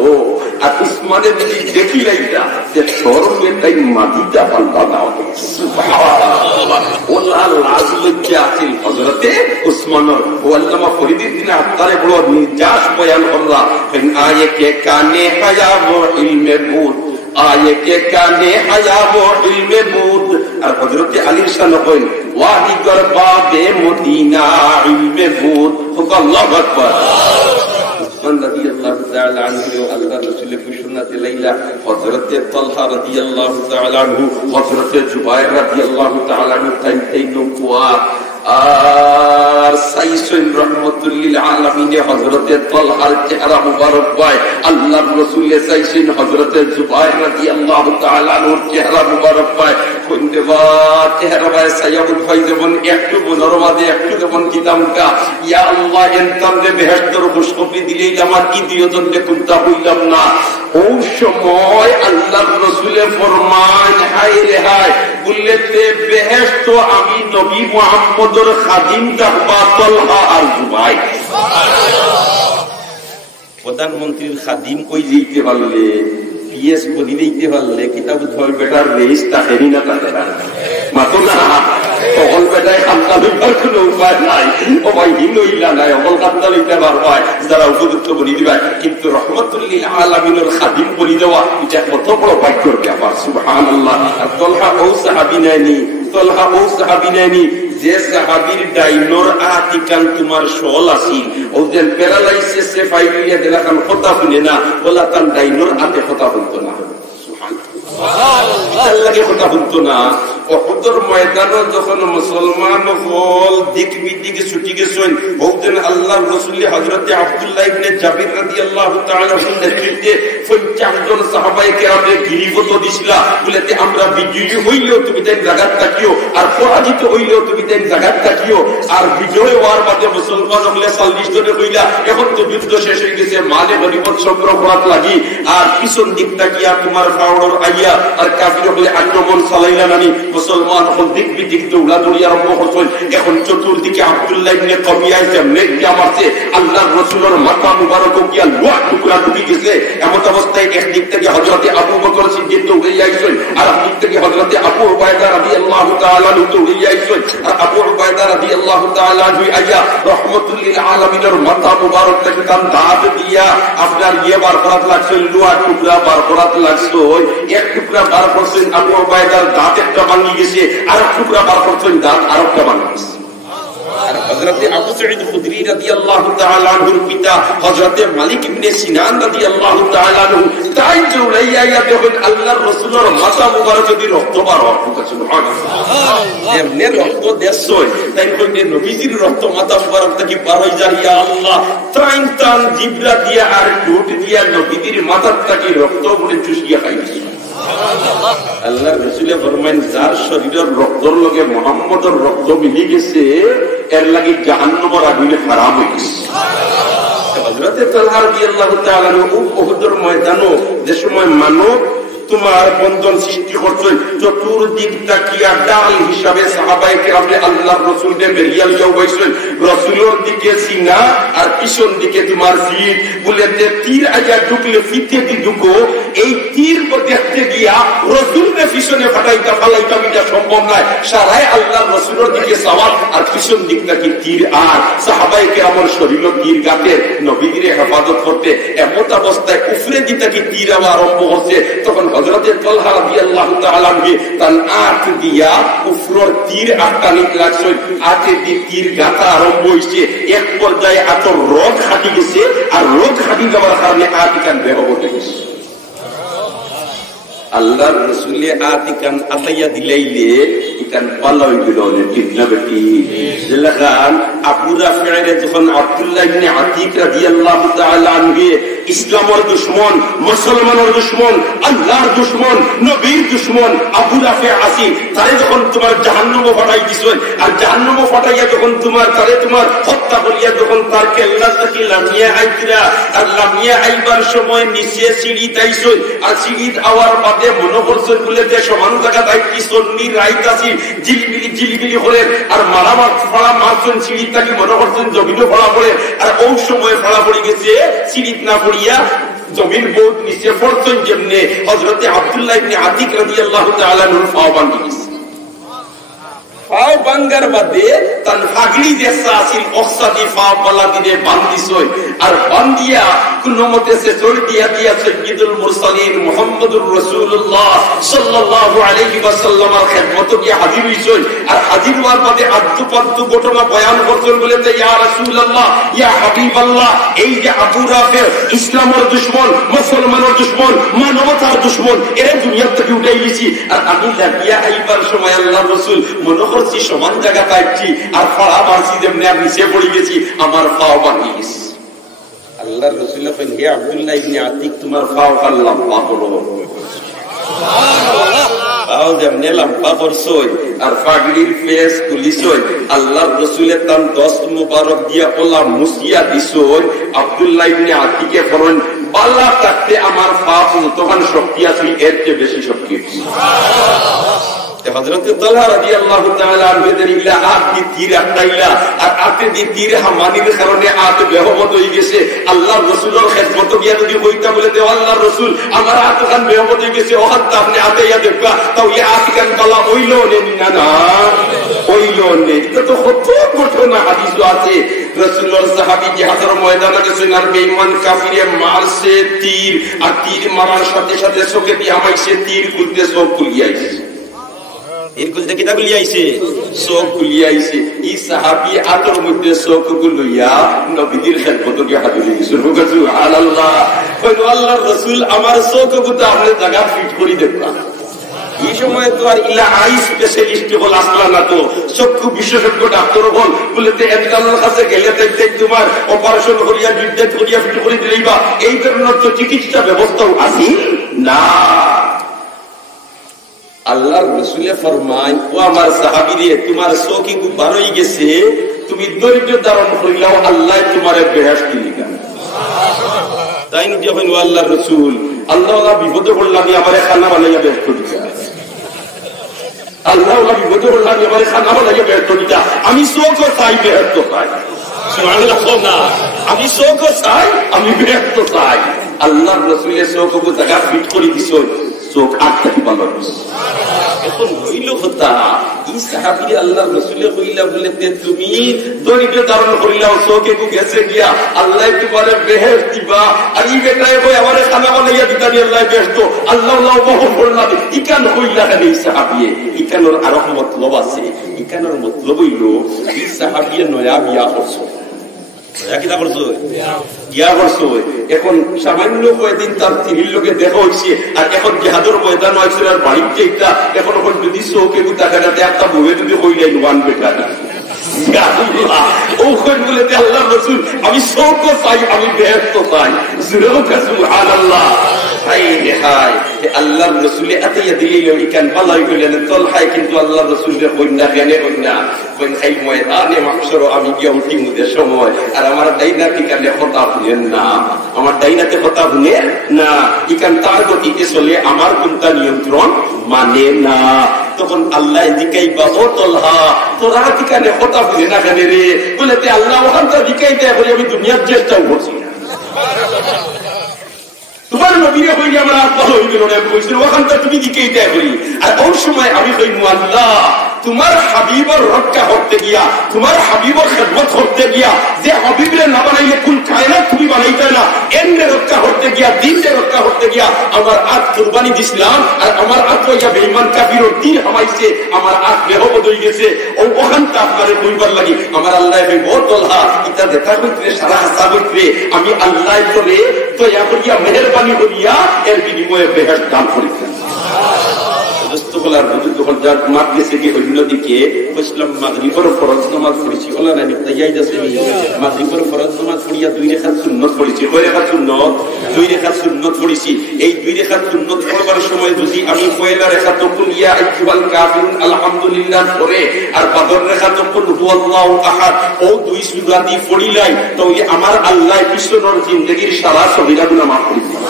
আর উসমানের যদি দেখি লাইতা যে শরমে তাই মাটিটা পাল্টা দাও। ওলা লাজ লজ্জা আছিল হযরতে উসমানের। ও আল্লামা ফরিদুদ্দিন আত্তারে বড় নির্যাস বয়ান করলা, আয়ে কে কানে হায়া ও ইলমে বুদ, আয়ে কে কানে হায়া ও ইলমে বুদ। আর হযরতে আলীর শান কইন, ওয়াহি গরবাবে মদিনা ইলমে বুদ। আল্লাহু আকবার। উসমান রাদিয়াল্লাহু তাআলা আনহু আল্লাহর রাসূলের সুন্নাতে লাইলা, হযরতে তালহা রাদিয়াল্লাহু তাআলা আনহু, হযরতে জুবায়ের রাদিয়াল্লাহু তাআলা আনহু তাইন কুয়া আর সাইয়্যিদ রাহমাতুল লিল আলামিন হযরতে তালহার চেহারা মুবারক পায়। আল্লাহর রাসূল চাইছেন হযরতে জুবায়ের রাদিয়াল্লাহু তাআলা আনহুর চেহারা মুবারক পায়। কোনতে বা চেহারা পায় সাইয়্যিদ ভাই যেমন একটু মনোরমাদে একটু যেমন কিতামকা, ইয়া আল্লাহ এনতাম যে বেহেশতের খুশখবরি দিলেই আমার কি দিয়জন দেখুনতা হইলাম না। ওই সময় আল্লাহর রাসূলে ফরমান, হায় রে হায়, বললেতে বেহেশত আমি নবী মুহাম্মদের খাদিম তাকবা তালহা আর জুবায়ের। প্রধানমন্ত্রীর খাদিম কই যেতে পারলে, পিএস বলি দিতে পারলে, কিতাব ধর বেটার রেস তাকেনি না তাকে মাতো না, সকল বেটায় কামটা লইবার কোনো উপায় নাই। ও ভাই হিনইলা নাই, অকল কামটা লইতে পারবায় যারা উপযুক্ত বলি দিবা। কিন্তু রহমতুল লিল আলামিনের খাদিম বলি দেওয়া এটা কত বড় ভাগ্যের ব্যাপার, সুবহানাল্লাহ। আর তলহা ও সাহাবী নেয়নি, তলহা ও সাহাবী নেয়নি যে সাহাবীর ডাইনোর আতিকান তোমার শল আসি, ও যে প্যারালাইসিসে ফাইলিয়া দিলা কান কথা শুনে না, বলা তার ডাইনোর আতে কথা বলতো না, সুবহানাল্লাহ কথা বলতো না। উহুদের ময়দানে যখন মুসলমান হল দিক বিদিকে ছুটি গেছেন, ওদিন আল্লাহর রাসূল হযরতে আব্দুল্লাহ ইবনে জাবির রাদিয়াল্লাহু তাআলা নেতৃত্বে 50 জন সাহাবায়ে কেরামে গিরিবত দিছিলা, বলেতে আমরা বিজয়ী হইলেও তুমি তাই জায়গা থাকিও, আর পরাজিত হইলেও তুমি তাই জায়গা থাকিও। আর বিজয় হওয়ার বাদে মুসলমান হলে 40 জনে হইলা, এখন তো যুদ্ধ শেষ হয়ে গেছে, মালে গনিমত সংগ্রহ করার লাগি, আর পিছন দিক তাকিয়া তোমার ফাওড়র আইয়া আর কাফির হলে আক্রমণ চালাইলা নানি, মুসলমান হল দিক বিদিক দৌড়াদৌড়ি আরম্ভ করছেন। এখন চতুর্দিকে আব্দুল্লাহ ইবনে কবিয়া মেঘটা মারছে, আল্লাহর রাসূলের মাথা মুবারক গিয়া লোহা টুকরা ঢুকে গেছে। এমন অবস্থায় একদিক থেকে হযরতে আবু বকর সিদ্দিক দৌড়ে আইছেন, আর একদিক থেকে হযরতে আবু উবাইদা রাদিয়াল্লাহু তাআলা দৌড়ে আইছেন। আর আবু উবাইদা রাদিয়াল্লাহু তাআলা আইয়া রহমাতুল লিল আলামিনের মাথা মুবারক থেকে কান দাঁত দিয়া আপনার ইয়ে বার করাত লাগছে, লোহা টুকরা বার করাত লাগছে। এক টুকরা বার করছেন, আবু উবাইদার দাঁত একটা ভাঙি গেছে, আর টুকরা বার করছেন, দাঁত আর একটা ভাঙি গেছে। আর হযরতে আবু সাঈদ খুদরি রাদিয়াল্লাহু তাআলা আনহুর পিতা হযরতে মালিক ইবনে সিনান রাদিয়াল্লাহু তাআলা আনহু তাই জুরাইয়া যখন আল্লাহর রাসূলের মাথা মুবারক যদি রক্ত বার হয় সুবহানাল্লাহ এমনি রক্ত দেশই তাই কইতে নবীজির রক্ত মাথা মুবারক থেকে বার হই যায় ইয়া আল্লাহ তাই তান জিবরা দিয়া আর টুট দিয়া নবীজির মাথা থেকে রক্ত বলে চুষিয়া খাইছে আল্লাহ রাসূল ফরমায়েন যার শরীরের রক্তর লগে মুহাম্মদের রক্ত মিলে গেছে এর লাগি জাহান্নামের আগুনে হারাম হয়ে গেছে হযরতে তালহা রাদিয়াল্লাহু তাআলা উহুদের ময়দানে যে সময় মানব তোমার বন্ধন সৃষ্টি করছে চতুর্দিক তাকিয়া ডাল হিসাবে সাহাবায়ে কেরাম আল্লাহর রাসূলকে বেরিয়ে যাও বসেন রাসূলের দিকে সিনা আর পিছন দিকে তোমার ফিট বলে তীর আজা ঢুকলে ফিতে দি ঢুকো এই তীর को দেখতে গিয়া রাসূলকে পিছনে ফালাইতা এটা সম্ভব নয় সারাই আল্লাহর রাসূলের দিকে সওয়াল আর পিছন দিক থেকে তীর আর সাহাবায়ে কেরামের শরীরে তীর গাতে নবীজির হেফাজত করতে এমত অবস্থায় কুফরে দিতে কি তীর আরম্ভ হচ্ছে তখন হযরতে তালহা রাদিয়াল্লাহু তাআলা আনহু তার আট দিয়া কুফরের তীর আটকানি লাগছে আটে দি তীর গাতা আরম্ভ হইছে এক পর্যায়ে এত রোগ হাঁটি গেছে আর রোগ হাঁটি যাওয়ার কারণে আটিকান বের হয়ে গেছে আল্লাহর রাসূলে আতিকান আতাইয়া দিলাইলে ইকান পালাই দিল ঠিক না বেটি জেলাখান আবু রাফি'রে যখন আব্দুল্লাহ ইবনে আতিক রাদিয়াল্লাহু তাআলা আনহু ইসলামের দুশমন মুসলমানের দুশমন আল্লাহর দুশমন নবীর দুশমন আবু রাফি আসি তারে যখন তোমার জাহান্নামে ফাটাই দিছেন আর জাহান্নামে ফাটাইয়া যখন তোমার তারে তোমার হত্যা করিয়া যখন তার কেল্লা থেকে লামিয়া আইতরা আর লামিয়া আইবার সময় নিচে সিঁড়ি তাইছই আর সিঁড়ি আওয়ার বাদে মনে করছেন বলে যে সমান জায়গা তাইকি সন্নি রাইত আসি জিলিবিলি করে আর মারামার ফাড়া মারছেন সিঁড়ি তাকি মনে করছেন জমিনও ফাড়া পড়ে আর ওই সময় ফাড়া পড়ে গেছে সিঁড়ি না পড়িয়া জমিন বহুত নিচে পড়ছেন যেমনি হযরতে আব্দুল্লাহ ইবনে আতিক রাদিয়াল্লাহু তাআলা আনহু পাও ভাঙি গেছে পাও ভাঙার বাদে তার ফাগড়ি যে আসিল অক্সাদি পাও বলা দিনে বান্ধিছই আর বান্ধিয়া কোন মতে সে চড় দিয়া সাইয়্যিদুল মুরসালিন মুহাম্মদুর রাসূলুল্লাহ সাল্লাল্লাহু আলাইহি ওয়াসাল্লামের খিদমতে গিয়ে হাজির হইছেন আর হাজির হওয়ার বাদে আদ্দু পাদ্দু ঘটনা বয়ান করছেন বলে যে ইয়া রাসূলুল্লাহ ইয়া হাবিবাল্লাহ এই যে আবু রাফি ইসলামের দুশমন মুসলমানের দুশমন মানবতার দুশমন এর দুনিয়া থেকে উঠাই দিয়েছি আর আমি লাগিয়া আইবার সময় আল্লাহর রাসূল মনে করছি সমান জায়গা পাইছি আর ফাড়া মারছি যেমনি আমি নিচে পড়ে গেছি আমার পাও ভাঙি গেছে আল্লাহর রাসূল বলেন হে আব্দুল্লাহ ইবনে আতিক তোমার পাও আল্লাহ পাগল সুবহানাল্লাহ পাও যেমনি লম্বা করছই আর পাগড়ির ফেস খুলিছই আল্লাহর রাসূলের তাম 10 মুবারক দিয়া ওলা মুসিয়া দিছই আব্দুল্লাহ ইবনে আতিকে বলেন আল্লাহ তাতে আমার পাপ তখন শক্তি আছে এর চেয়ে বেশি শক্তি সুবহানাল্লাহ হযরতে তালহা রাদিয়াল্লাহু তাআলা আনহু ইলা আট দি তীর আটাইলা আর আটে দি তীর হামানির কারণে আট বেহবত হয়ে গেছে আল্লাহর রাসূলের খিদমত গিয়া যদি কইতা বলে দে আল্লাহর রাসূল আমার আট খান বেহবত হয়ে গেছে ওহাত আপনি আটাইয়া দেখবা তাও এই আট খান বালা হইলো না না হইলো না এটা তো কত ঘটনা হাদিস আছে রাসূলের সাহাবী জিহাদের ময়দানে গেছেন আর বেঈমান কাফিরে মারছে তীর আর তীর মারার সাথে সাথে চোখে দিয়ে আমাইছে তীর খুলতে চোখ খুলিয়াইছে এরকম দেখি না গুলিয়াইছে চোখ গুলিয়াইছে এই সাহাবী আতর মধ্যে চোখ গুলিয়া নবীর খিদমতে গিয়ে হাজির হয়েছে সুবহানাল্লাহ কইলো আল্লাহর রাসূল আমার চোখ গুলো আপনি জায়গা ফিট করে দেখবা এই সময় তো আর ইলা আই স্পেশালিস্ট হল আসলা না তো চক্ষু বিশেষজ্ঞ ডাক্তার হল বলে একজনের কাছে গেলে তোমার অপারেশন করিয়া বিদ্যুৎ করিয়া ফিট করে দিলেইবা এই ধরনের তো চিকিৎসা ব্যবস্থাও আছে না আল্লাহর রাসূল ফরমায় ও আমার সাহাবীরে তোমার চোখে খুব বারোই গেছে তুমি দরিদ্র ধারণ করিলাও আল্লাহ তোমারে বেহেশত দিবেন সুবহানাল্লাহ তাই যখন আল্লাহর রাসূল আল্লাহ বিপদে পড়লাম আমারে খানা বানাইয়া বেহেশত দিবেন আল্লাহ বিপদে পড়লাম আমারে খানা বানাইয়া বেহেশত দিবেন আমি চোখ চাই বেহেশত চাই সুবহানাল্লাহ না আমি চোখ চাই আমি বেহেশত চাই আল্লাহর রাসূলের চোখকে জায়গা ফিট করে দিছেন চোখ আটকাতে পারল। এখন হইল কথা এই সাহাবী আল্লাহ রাসূলে কইলা বলে তুমি দরিদ্র ধারণ করিলাও চোখে গেছে গিয়া আল্লাহ তোমারে বেহেশত দিবা, আর এই বেটায় কই আমারে খানা বানাইয়া দিতা দি আল্লাহ বেহেশত আল্লাহ মাফ করলাম। ইকান কইলা কেন এই সাহাবী? ইকানোর আরো মতলব আছে। ইকানোর মতলব হইল এই সাহাবী নয়া বিয়া করছো, এখন সামান্য কয়েকদিন তার তিরির লোকে দেখা হয়েছে, আর এখন জেহাদের ময়দান হয়েছে আর বাড়িতে এখন যদি চৌকে দেখা যাতে একটা বউয়ে যদি কইলেন ওয়ান বেটা আল্লাহ রসুল আমি চৌকো চাই, আমি বেহেশত চাই। সুবহানাল্লাহ। আল্লাহ রসুল এতইয়া দিলেই ইকান পালাই কইলেন তলহায়, কিন্তু আল্লাহ রসুলের কন্যা জ্ঞানে কন্যা ময়দানে মাহশর আমি গিয়ে উঠি মুদের সময়, আর আমার ডাইনা ঠিকানে কথা শুনেন না, আমার ডাইনাতে কথা শুনে না, ইকান তার গতিতে চলে, আমার কোনটা নিয়ন্ত্রণ মানে না। তখন আল্লাহ দিকাইবা ও তলহা তোরা ঠিকানে কথা শুনে না কেন রে? বলে আল্লাহ ওখানটা দিকাইতে এখন আমি দুনিয়ার চেষ্টাও করছি না, তোমার নবীরে হইলে আমার আত্মা হয়ে গেল না বলছিল ওখানটা তুমি দিকেই দেয় বলি। আর ওই সময় আমি হইনু আল্লাহ তোমার হাবিবর রক্ষা করতে গিয়া, তোমার হাবিবর খেদমত করতে গিয়া, যে হাবিবরে না বানাইলে কোন কায়নাত তুমি বানাইতে না, এমনি রক্ষা করতে গিয়া, দিনকে রক্ষা করতে গিয়া আমার আত কুরবানি দিছিলাম, আর আমার আত হইয়া বেঈমান কাফিরর তীর হামাইছে, আমার আত বেহবদ হয়ে গেছে। ওখানটা আপনারে কইবার লাগি আমার আল্লাহ বহুত তলহা ইটা দেখা কইতে সারা হাসা কইতে আমি আল্লাহ করে দয়া করিয়া মেহেরবানি করিয়া এর বিনিময়ে বেহেশত দান করিতে অন্যদিকে ইসলাম মাগরিবের ফরজ নামাজ পড়েছি, ওলা না তাইয়াই যাচ্ছে মাগরিবের ফরজ নামাজ পড়িয়া 2 রাকাত সুন্নত পড়েছি। কয় রাকাত সুন্নত? 2 রাকাত সুন্নত পড়েছি। এই 2 রাকাত সুন্নত পড়বার সময় যদি আমি পয়লা রাকাত কুল ইয়া আইয়ুহাল কাফিরুন আলহামদুলিল্লাহ পড়ে আর বাদর রাকাত কুল হুয়াল্লাহু আহাদ ও 2 সূরা দি পড়িলাই, তাহলে আমার আল্লাহ পিছনের জিন্দেগীর সারা সগীরা গুনাহ মাফ করে দিবেন।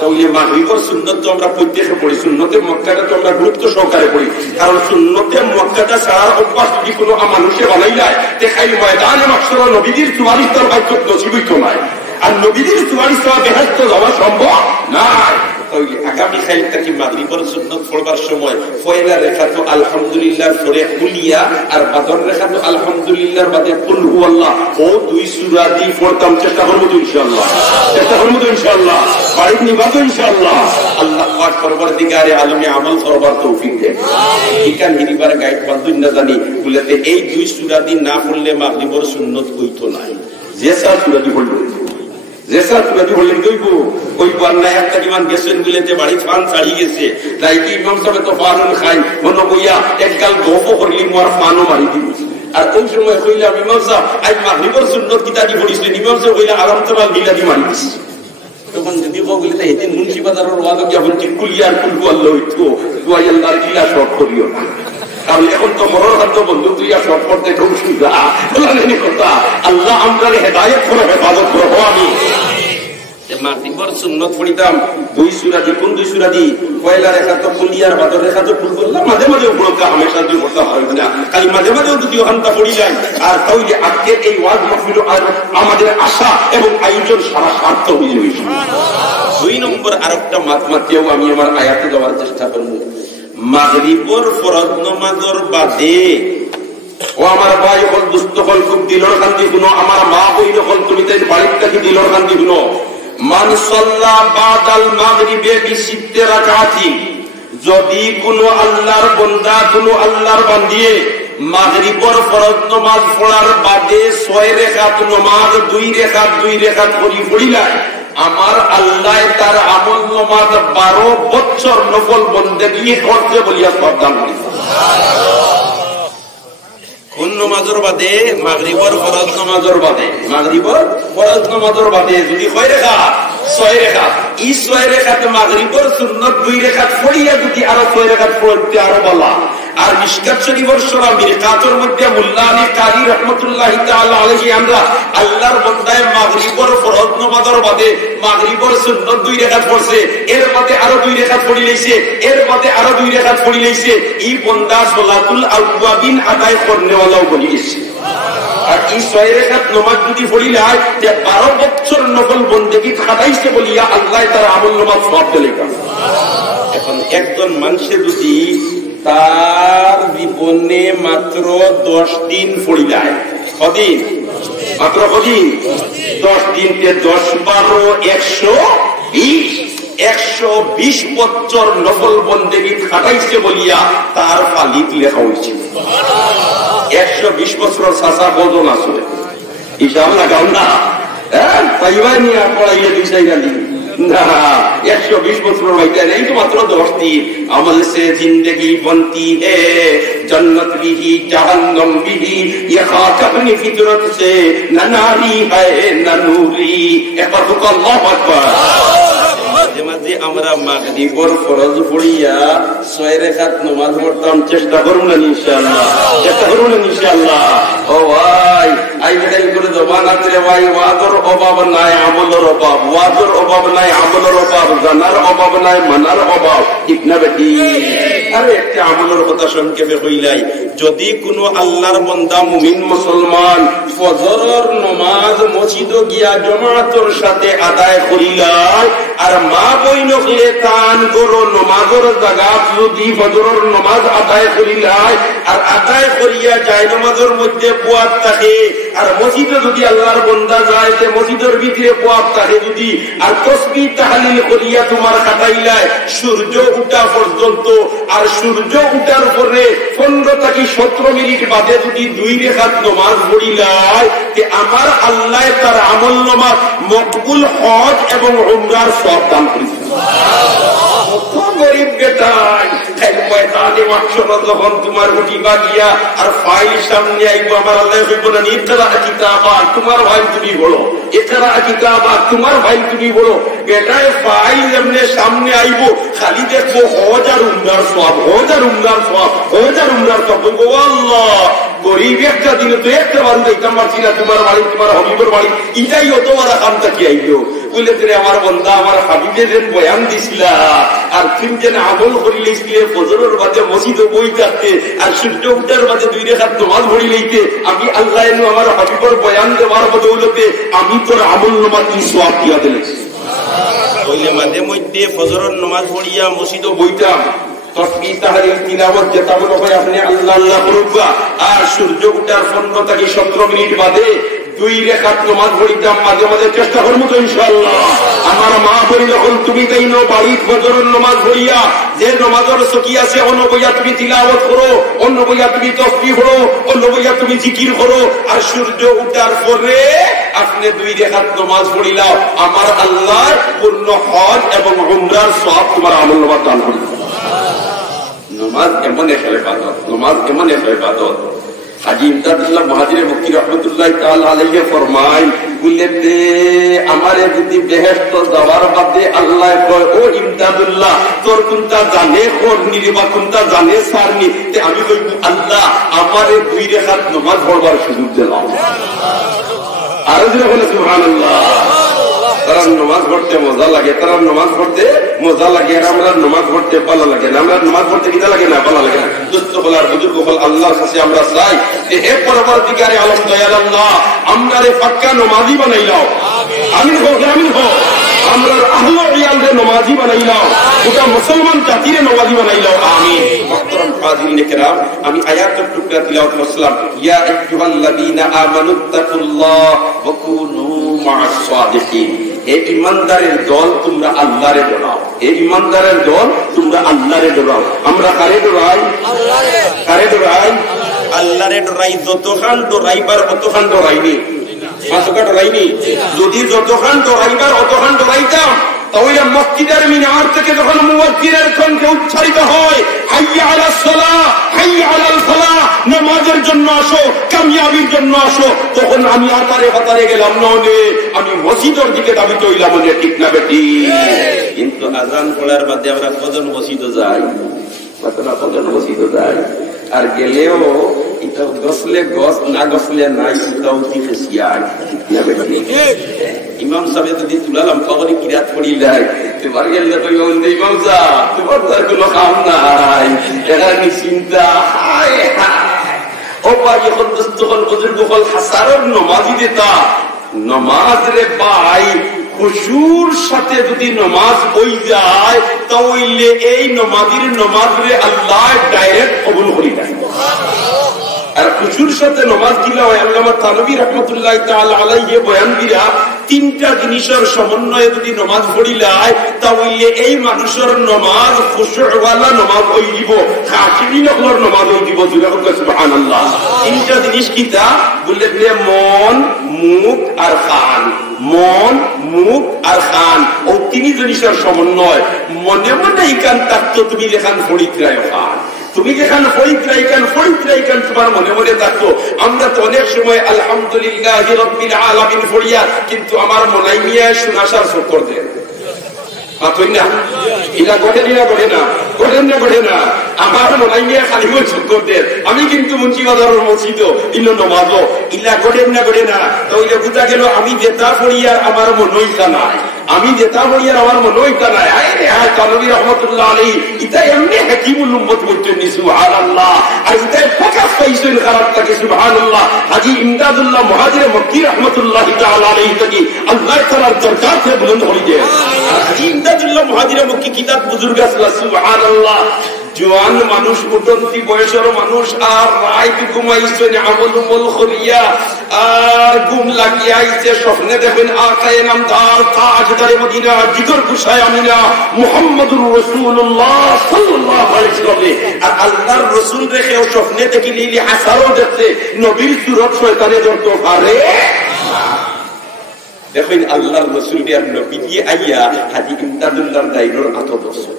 তাহলে মাগরিবের সুন্নত তো আমরা প্রত্যেকে পড়ি, সুন্নতে মক্কাটা তো আমরা গুরুত্ব সহকারে পড়ি, কারণ সুন্নতে মক্কাটা সারা অভ্যাস যদি কোনো মানুষে বানাই যায় দেখাই ময়দানে মাহশর নবীদের 44 ভাগ্য নসিব হইতো না, আর নবীদের 44 বেহেশত যাওয়া সম্ভব নয়। তাহলে আগামী খাইলটা কি মাগরিবের সুন্নত পড়বার সময় পয়লা রেখা তো আলহামদুলিল্লাহ পড়ে কুলিয়া, আর বাদর রেখা তো আলহামদুলিল্লাহর বাদে কুল হুয়াল্লাহ ও 2 সূরা দি পড়তাম। চেষ্টা করব তো ইনশাআল্লাহ, চেষ্টা করব তো ইনশাআল্লাহ, বাড়িতে নিবা তো ইনশাআল্লাহ। আল্লাহ পাক পরবর্তীকারে আলমে আমল করবার তৌফিক দেন। ইকান হিরিবার গাইড বান্দুন না জানি বলেতে এই 2 সূরা দি না পড়লে মাগরিবের সুন্নত হইতো না। যে সব সূরা দি পড়লো যেসা তুলাদি বললেন কইব ওই বান্না একটা কিমান গেছেন গুলেতে বাড়ি ফান ছাড়ি গেছে, তাই কি ইমাম সাহেব তো ফানুন খাই মনে বইয়া এককাল গপ করলি মোর ফানও মারি দিব। আর ওই সময় কইলাম ইমাম সাহেব আজ মাগরিবের সুন্নত কিতাবি পড়িছেন, ইমাম সাহেব কইলা আলামতাল বিলাদি মারি দিছে। তখন যদি বলতে হেতে মুন্সি বাজারের ওয়াদা যখন কুলিয়ার কুলু আল্লাহ হইতো দুয়াই আল্লাহর কিলা শর্ট করিও না, কারণ এখন তো মরর হাত বন্ধু তুই আর শর্ট করতে খুব সুবিধা কথা। আল্লাহ আমরা হেদায়েত করে হেফাজত করবো। আমি মাগরিবের সুন্নত পড়িতাম 2 সূরা দি, কোন 2 সূরা দি? পয়লা রেখা তো কুলিয়ার বাদর রেখা তো ফুল করলাম, মাঝে মাঝে উপরকা হামেশা দুই করতে হয় না, খালি মাঝে মাঝে যদি ওখানটা পড়ি যায়। আর তাহলে আজকে এই ওয়াজ মাহফিল আর আমাদের আশা এবং আয়োজন সারা সার্থক হয়ে যাবে। 2 নম্বর আরেকটা মাতমাতিও আমি আমার আয়াতে দেওয়ার চেষ্টা করব। মাগরিবের ফরজ নামাজের বাদে ও আমার ভাই হল দুস্থ হল খুব দিলর কান্দি শুনো, আমার মা বই হল তুমি তাই বাড়ির কাছে দিলর কান্দি শুনো। মান সাল্লা বাদাল মাগরিবে বিসিত্তে রাকাতি, যদি কোনো আল্লাহর বান্দা কোনো আল্লাহর বান্দিয়ে মাগরিবের ফরজ নামাজ পড়ার বাদে 6 রাকাত নামাজ 2 রাকাত পড়িলাই, আমার আল্লাহ তার আমল নামাজ 12 বছর নফল বন্দেগী করতে বলিয়া প্রদান করি। কোন নামাজের বাদে? মাগরিবের ফরজ নামাজের বাদে। মাগরিবের ফরজ নামাজের বাদে যদি 6 রাকাত 6 রাকাত এই 6 রাকাত মাগরিবের সুন্নত 2 রাকাত পড়িয়া যদি আরো 6 রাকাত পড়তে আরো বলা। আর মিশকাত শরীফের সূরা মিরকাতের মধ্যে মোল্লা আলী কারি রাহমাতুল্লাহি তাআলা আলাইহি আমরা আল্লাহর বান্দায় মাগরিবের ফরজ নামাজের বাদে মাগরিবের সুন্নত 2 রাকাত পড়ছে, এর বাদে আরো 2 রাকাত পড়ি লইছে, এর বাদে আরো 2 রাকাত পড়ি লইছে। এই বান্দা সালাতুল আওয়াবিন আদায় করনেওয়ালাও বলি গেছে। আর এই 6 রাকাত নামাজ যদি পড়িলাই যে 12 বছর নফল বন্দেগী খাটাইছে বলিয়া আল্লাহ তার আমল নামাজ সওয়াব দিলেন। এখন একজন মানুষে যদি তার জীবনে মাত্র 10 দিন পড়িলায়, কদিন? মাত্র কদিন? 10 দিনকে 10 12 120 120 বছর নফল বন্দেগী খাটাইছে বলিয়া তার পালিত লেখা হয়েছে। 120 বছর চাষা বদন আসলে হিসাব লাগাও না, হ্যাঁ পাইবা নিয়ে পড়াইলে 2 গালি না, 120 বছর হইতে নেই তো মাত্র 10 দিন। আমল সে জিন্দগি বনতি হে जन्नत भी ही जहन्नम भी ही, ये खाक अपनी फितरत से न नारी है न नूरी। एक बार तो अल्लाह अकबर। মাঝে আমরা মাগরিবের ফরজ পড়িয়া 6 রাকাত নামাজ পড়তাম, চেষ্টা করুন না ইনশাআল্লাহ, চেষ্টা করুন না ইনশাআল্লাহ। ও ভাই আইবেন করে জবান আছে ভাই, ওয়াজের অভাব নাই আমলের অভাব, ওয়াজের অভাব নাই আমলের অভাব, জানার অভাব নাই মানার অভাব, ঠিক না বেটি? আরে একটা আমলের কথা সংক্ষেপে কইলাই, যদি কোনো আল্লাহর বান্দা মুমিন মুসলমান ফজরের নামাজ মসজিদে গিয়া জামাতের সাথে আদায় করিলাই, আর মা বইন হলে তান করো নামাজের জায়গা যদি ফজরের নামাজ আদায় করিলাই, আর আদায় করিয়া যায় নামাজের মধ্যে বুয়াত থাকে, আর মসজিদে যদি আল্লাহর বান্দা যায় তে মসজিদের ভিতরে বুয়াত থাকে যদি, আর তাসবিহ তাহলিল করিয়া তোমার কাটাইলাই সূর্য উঠা পর্যন্ত, আর সূর্য উঠার পরে 15 থেকে 17 মিনিট বাদে যদি 2 রাকাত নামাজ পড়িলাই, তে আমার আল্লাহ তার আমল নামা মকবুল হজ এবং উমরার সওয়াব দান করেছে। কত গরিব বেটাই ময়দানে মাহশরে যখন তোমার উঠিবা গিয়া আর ফাইল সামনে আইবো, আমার আল্লাহ কইব না ইকরা কিতাবা, তোমার ভাই তুমি বলো ইকরা কিতাবা, তোমার ভাই তুমি বলো। বেটায় ফাইল এমনি সামনে আইবো, খালি দেখবো হজ আর উমরার সওয়াব, হজ আর উমরার সওয়াব, হজ আর উমরার সওয়াব। ও আল্লাহ, গরিব একটা দিনে তো একটা বার দেখতাম পারছি না তোমার বাড়ি, তোমার হাবিবের বাড়ি, এটাই অত বড় কামটা কি আইলো বলে তোরে আমার বন্ধা আমার হাবিবের যেন বয়ান দিছিলা, আর তুমি যেন আমল করিলেছিলে ফজরের বাদে মসজিদে বই থাকতে, আর সূর্য উঠার বাদে 2 রাকাত নামাজ পড়ি লইতে, আমি আল্লাহ আমার হাবিবের বয়ান দেওয়ার বদৌলতে আমি তোর আমল নামা কি সওয়াব দিয়া দিলে। বললে মাঝে মধ্যে ফজরের নামাজ পড়িয়া মসজিদে বইতাম, তাসবিহ তাহলিল তিলাওয়াত যেটা বলো ভাই আপনি আল্লাহ আল্লাহ করবা, আর সূর্য উঠার 15 থেকে 17 মিনিট বাদে 2 রাকাত নামাজ পড়িতাম। মাঝে মাঝে চেষ্টা করবো তো ইনশাআল্লাহ। আমার মা বলি যখন তুমি তাইনো বাড়ি ফজরের নামাজ পড়িয়া যে নামাজের সকি আছে, অন্য বইয়া তুমি তিলাওয়াত করো, অন্য বইয়া তুমি তাসবিহ করো, অন্য বইয়া তুমি জিকির করো, আর সূর্য উঠার পরে আপনি 2 রাকাত নামাজ পড়িলাও, আমার আল্লাহর পূর্ণ হজ এবং উমরার সওয়াব তোমার আমল নামায় দান করবে। নামাজ এমন একটা ইবাদত, নামাজ এমন একটা ইবাদত। হাজী ইমদাদুল্লাহ মুহাজিরে মক্কি রাহমাতুল্লাহ তাআলা আলাইহি ফরমায়, বলতে আমারে যদি বেহেশত যাওয়ার বাদে আল্লাহ কয় ও ইমদাদুল্লাহ তোর কোনটা জানে করনি রে বা কোনটা জানে সারনি, তে আমি কইব আল্লাহ আমারে 2 রাকাত নামাজ পড়বার সুযোগ দাও। আর যদি বলে সুবহানাল্লাহ। তারা নামাজ পড়তে মজা লাগে, তারা নামাজ পড়তে মজা লাগে, আর আমরা নামাজ পড়তে ভালো লাগে না, আমরা নামাজ পড়তে কিনা লাগে না, ভালো লাগে না। দুস্থ বলার বুজুর্গ বল আল্লাহর কাছে আমরা চাই যে হে পরবর্তীকারে আলম দয়াল আল্লাহ আমরা রে পাক্কা নামাজি বানাইলাও, আমিন হোক আমিন হোক। আমরা আহলে ইয়ালদের নামাজি বানাইলাও, গোটা মুসলমান জাতির নামাজি বানাইলাও, আমিন। মুহতারাম হাজিরিন কিরাম, আমি আয়াতের টুকরা তিলাওয়াত করলাম, ইয়া আইয়ুহাল্লাযীনা আমানুত্তাকুল্লাহ ওয়া কুনু মা'আস সাদিকিন। হে ইমানদারের দল তোমরা আল্লাহরে ডরাও, হে ইমানদারের দল তোমরা আল্লাহরে ডরাও। আমরা কারে ডরাই? আল্লাহরে। কারে ডরাই? আল্লাহরে ডরাই। যতখান ডরাইবার অতখান ডরাইনি, মাসুকা ডরাইনি। যদি যতখান ডরাইবার অতখান ডরাইতাম, তাহলে মসজিদের মিনার থেকে যখন মুয়াজ্জিনের কণ্ঠে উচ্চারিত হয় হাইয়া আলাস সালাহ হাইয়া আলাল ফালাহ, নামাজের জন্য আসো, কামিয়াবির জন্য আসো, তখন আমি আতারে হাতারে গেলাম না, আমি মসজিদের দিকে দাবিত হইলাম, ঠিক না বেটি? কিন্তু আজান পড়ার বাদে আমরা কজন মসজিদে যাই, কজন মসজিদে যাই, আর গেলেও এটা গসলে গস না গসলে নাই, এটা অতি ফেসিয়ার, ঠিক না বেটি? ইমাম সাহেব যদি তুলালাম খবরে কিরাত পড়ি যায়, তোমার গেলে তো ইমাম সাহেব তোমার তার কোনো কাম নাই, এটা কি চিন্তা। ও ও ভাই এখন দোস্তখন বুজুর্গ হল হাসারের নমাজি দেতা নমাজ রে ভাই খুশুর সাথে যদি নমাজ হই যায় তাহলে এই নমাজির নমাজ রে আল্লাহ ডাইরেক্ট কবুল করি দেয়। আর খুশুর সাথে নমাজ দিলা হয় আল্লামা থানভী রহমতুল্লাহ তাআলা আলাইহি বয়ান দিরা তিনটা জিনিসের সমন্বয়ে যদি নমাজ পড়িলায় তাহলে এই মানুষের নমাজ খুশুওয়ালা নমাজ হই দিব, খাশিঈ নকলর নমাজ হই দিব। সুবহানাল্লাহ। তিনটা জিনিস কিটা বললে মন, মুখ আর কান। মন, মুখ আর কান ও তিন জিনিসের সমন্বয়। মনে মনে ইকান থাকতো তুমি যেখান ফরিত্রায় খান, তুমি যেখানে ফরিত্রাইকান তোমার মনে মনে থাকতো। আমরা তো অনেক সময় আলহামদুলিল্লাহ রাব্বিল আলামিন ফরিয়া, কিন্তু আমার মনাই মিয়া শুনাশার চক্কর দেয় না। ইলা গড়ে না আমার মনাই মিয়া খালি চক্কর দেয়। আমি কিন্তু মুন্সিবাজারের মসজিদ ইনো নমাজ ইলা গড়ে না। তো ওই বুঝা গেল আমি যেটা ফরিয়ার আমার মনইতা নাই, আমি যেটা বলিয়ার আমার মনইতা নাই। থানভী রহমতুল্লাহ আলাইহি ইটা এমনি হাকিমুল উম্মত বলতেন সুবহানাল্লাহ। আর ইটা ফোকাস পাইছেন খারাপ থাকে সুবহানাল্লাহ। হাজী ইমদাদুল্লাহ মুহাজির মক্কি রহমতুল্লাহ তাআলা আলাইহি তাকি আল্লাহ তাআলার দরকার থেকে বুলন্দ হয়ে যায়। আর হাজী ইমদাদুল্লাহ মুহাজির মক্কি কিতাব বুজুর্গ আসলা সুবহানাল্লাহ। জোয়ান মানুষ, উঠন্তি বয়সের মানুষ, আর রাত ঘুমাইছেন আমলুল খলিয়া, আর ঘুম লাগিয়ে আইছে স্বপ্নে দেখেন আকায়ে নামদার তাজদারে মদিনা জিগর কুশায় আমিনা মুহাম্মদুর রাসূলুল্লাহ সাল্লাল্লাহু আলাইহি ওয়াসাল্লাম। আর আল্লাহর রাসূল দেখে ও স্বপ্নে দেখি লিলি হাসারও দেখতে নবীর সুরত শয়তানে ধরতে পারে। দেখেন আল্লাহর রাসূল আর নবী দিয়ে আইয়া হাজী ইমদাদুল্লাহর দাইরের আতো বসে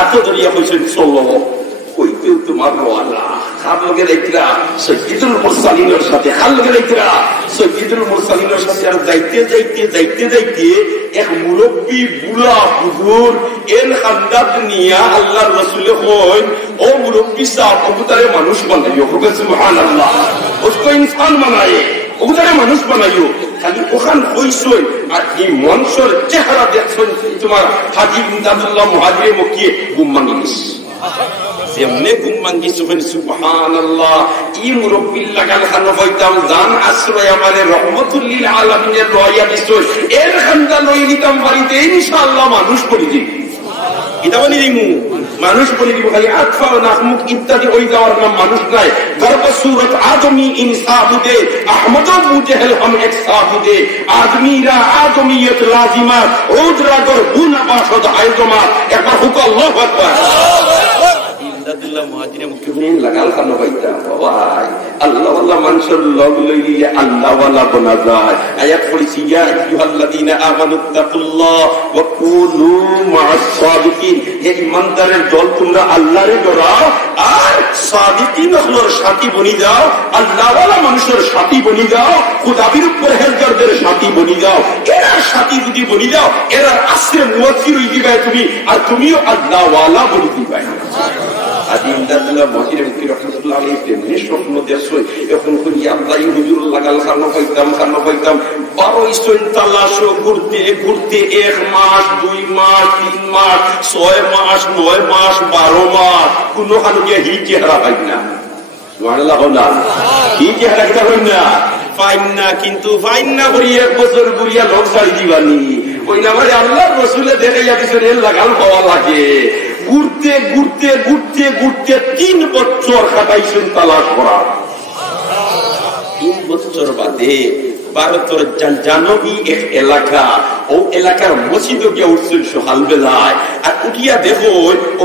আতো ধরিয়া কইছেন চলো কইতেও তোমার ওয়ালা খার লগে রাইতরা সৈয়দুল মুরসালিনের সাথে খার লগে রাইতরা সৈয়দুল মুরসালিনের সাথে। আর যাইতে এক মুরব্বী বুড়া হুজুর এর খান্দাত নিয়া আল্লাহর রাসূলে কইন ও মুরব্বী সাহেব কবুতরে মানুষ বানাইও। সুবহানাল্লাহ। ওসকো ইনসান বানায়ে, কবুতরে মানুষ বানাইও। খালি ওখান হইছই আর এই মনসর চেহারা দেখছেন তোমার হাজী ইমদাদুল্লাহ মুহাজির মক্কি ঘুম ভাঙিস যেমনে ঘুম ভাঙিস। সুবহানাল্লাহ। ই মুরব্বির লাগাল খান হইতাম জান আশ্রয় আমারে রহমতুল লিল আলামিনের রয়া দিছই এর খান্দা লই নিতাম বাড়িতে ইনশাআল্লাহ মানুষ করে দিবি। এটা বলি দিমু মানুষ বলে দিব। খালি আতফা নাহমুক ইত্যাদি ওই যাওয়ার নাম মানুষ নাই। গর্ব সুরত আদমি ইনসাবুদে আহমদ বুজেহল হাম এক সাবুদে আদমিরা আদমিয়ত লাজিমাত ওজরা গর গুনা বাসদ আইজমা। একবার হুক আল্লাহু আকবার। ইমদাদুল্লাহ মুহাজির মুকিমিন লাগাল খানো বাইতা ভাই আল্লাহ আল্লাহ মানুষের লগ লইলি আল্লাহ ওয়ালা বনা যায়। আয়াত পড়ছি ইয়া আইয়ুহাল্লাযীনা আমানুত্তাকুল্লাহ ওয়া কুনু মা'আস সাদিকিন। এই ইমানদারের দল তোমরা আল্লাহরে ডরাও আর সাদিকিন হলোর সাথী বনি যাও, আল্লাহ ওয়ালা মানুষের সাথী বনি যাও, খুদাবির পরহেজগারদের সাথী বনি যাও। এরা সাথী যদি বনি যাও এরা আসরে মুয়াজ্জির হই দিবে তুমি, আর তুমিও আল্লাহ ওয়ালা বনি দিবে। হাজী ইমদাদুল্লাহ মুহাজির মক্কি রহমাতুল্লাহ আলাইহি তেমনি স্বপ্ন দেখছই এখন করি আল্লাহ হুজুর লাগাল খানো পাইতাম 12 ইসইন তালাশো ঘুরতে 1 মাস 2 মাস 3 মাস 6 মাস 9 মাস 12 মাস কোনো খানো গিয়ে হি চেহারা পাই না। সুবহানাল্লাহ। না হি চেহারা কিটা হই না পাই না, কিন্তু পাই না করি 1 বছর ঘুরিয়া লোক ছাড়ি দিবানি। ওই না মানে আল্লাহর রাসূলে দেখাইয়া দিছেন এর লাগাল পাওয়া লাগে। ঘুরতে 3 বছর কাটাইছেন তালাশ করা। 3 বছর বাদে ভারতের জানবী এক এলাকা, ও এলাকার মসজিদে গিয়ে উঠছেন সকালবেলায়। আর উঠিয়া দেখো ও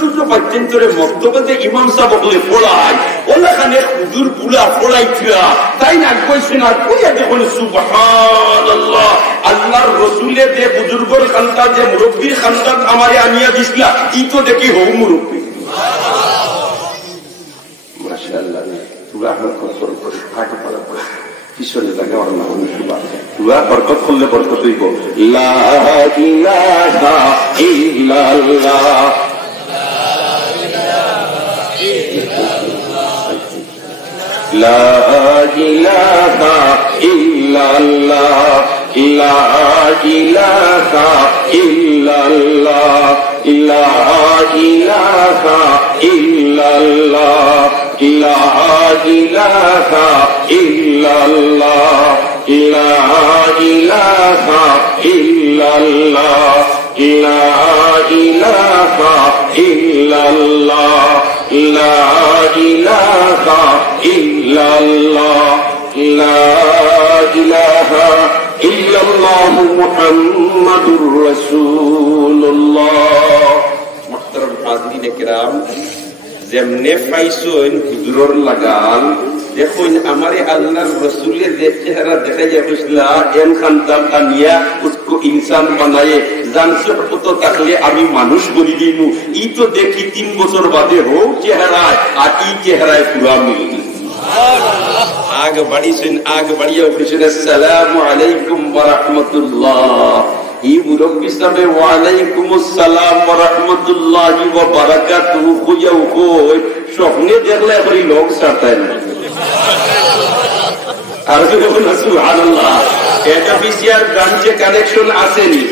ছোট বাচ্চান্তরে মক্তবে ইমাম সাহেব বলে পড়ায় ওখানে হুজুর পুরা পড়াইছিলা তাই না কইছেন। আর কইয়া দেখুন সুবহানাল্লাহ আল্লাহর রাসূলের যে বুজুর্গর খানদান যে মুরব্বির খানদান আমারে আনিয়া দিছিলা ই তো দেখি হউ মুরব্বি। মাশাআল্লাহ। পুরা বরকত করে ফাটে পড়া পড়া পিছনে লাগে আর না অনুসুবাহ পুরা বরকত করলে বরকত হইব। লা ইলাহা ইল্লাল্লাহ লা ইলাহা ইল্লাল্লাহ লা ইলাহা ইল্লাল্লাহ লা ইলাহা ইল্লাল্লাহ লা ইলাহা ইল্লাল্লাহ লা ইলাহা ইল্লাল্লাহ লা ইলাহা ইল্লাল্লাহ লা ইলাহা ইল্লাল্লাহ লা ইলাহা ইল্লাল্লাহ মুহাম্মাদুর রাসূলুল্লাহ। মুহতারাম হাজিরিনে কিরাম, যেমনে পাইছেন হুজুরের লাগান, দেখুন আমারে আল্লাহর রাসূলের যে চেহারা দেখাইয়া কইছিলা এন খানতা কানিয়া উসকো ইনসান বানায়ে জানসে তো তাকলে আমি মানুষ বলি দিমু। ই তো দেখি 3 বছর বাদে হোক চেহারায়, আর ই চেহারায় পুরা মিল। আগ বাড়িছেন, আগ বাড়িয়া কইছেন আসসালামু আলাইকুম ওয়া রাহমাতুল্লাহ। ই মুরব্বি সাহেব ওয়া আলাইকুমুস সালাম ওয়া রাহমাতুল্লাহি ওয়া বারাকাতুহু কইয়াও কই স্বপ্নে দেখলে এবারে লোক ছাড়তায় না। আর যখন সুবহানাল্লাহ এডোবিসিয়ার ব্রাঞ্চে কানেকশন আসেনি,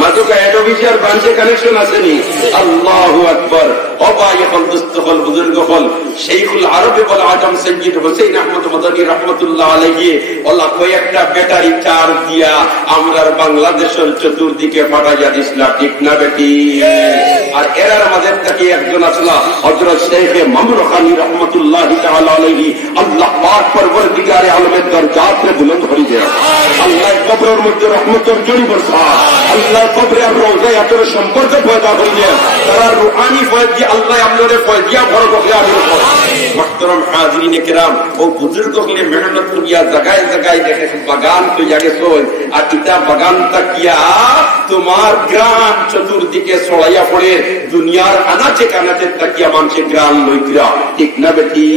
মাতুকা এডোবিসিয়ার ব্রাঞ্চে কানেকশন আসেনি। আল্লাহু আকবার। অবায়কল দুস্তকল বুজুর্গকল শেখুল আরবে বল আজম সৈয়দ হোসেন আহমদ মাদানী রাহমাতুল্লাহ আলাইহি ওলা কয়েকটা ব্যাটারি চার্জ দিয়া আমরার বাংলাদেশের চতুর্দিকে পাঠাইয়া দিছিলা, ঠিক না বেটি? আর এরার মাঝে থেকে একজন আসলা হযরত শেখ মামুন খানী রাহমাতুল্লাহি তাআলা আলাইহি। আল্লাহ পাক পরওয়ারদিগারে আলমের দরজাতে বুলন্দ করে দেয়। আল্লাহ কবরের মধ্যে রহমতের ঝড়ি বর্ষা, আল্লাহ কবরের রোজায় এতর সম্পর্ক পয়দা করে দেয়। তারা রুহানি ফয়েজ দিয়ে আল্লাহ আপনাদের ফয়েজিয়া ভর বকে আমি মুহতারাম হাজিরিনে কিরাম, ও বুজুর্গ হলে মেহনত করিয়া জায়গায় জায়গায় দেখে বাগান তো জাগে সই, আর ইটা বাগান তাকিয়া তোমার গ্রাম চতুর্দিকে ছড়াইয়া পড়ে দুনিয়ার আনাচে কানাচে তাকিয়া মানুষের গ্রাম লইকিরা, ঠিক না বেটি?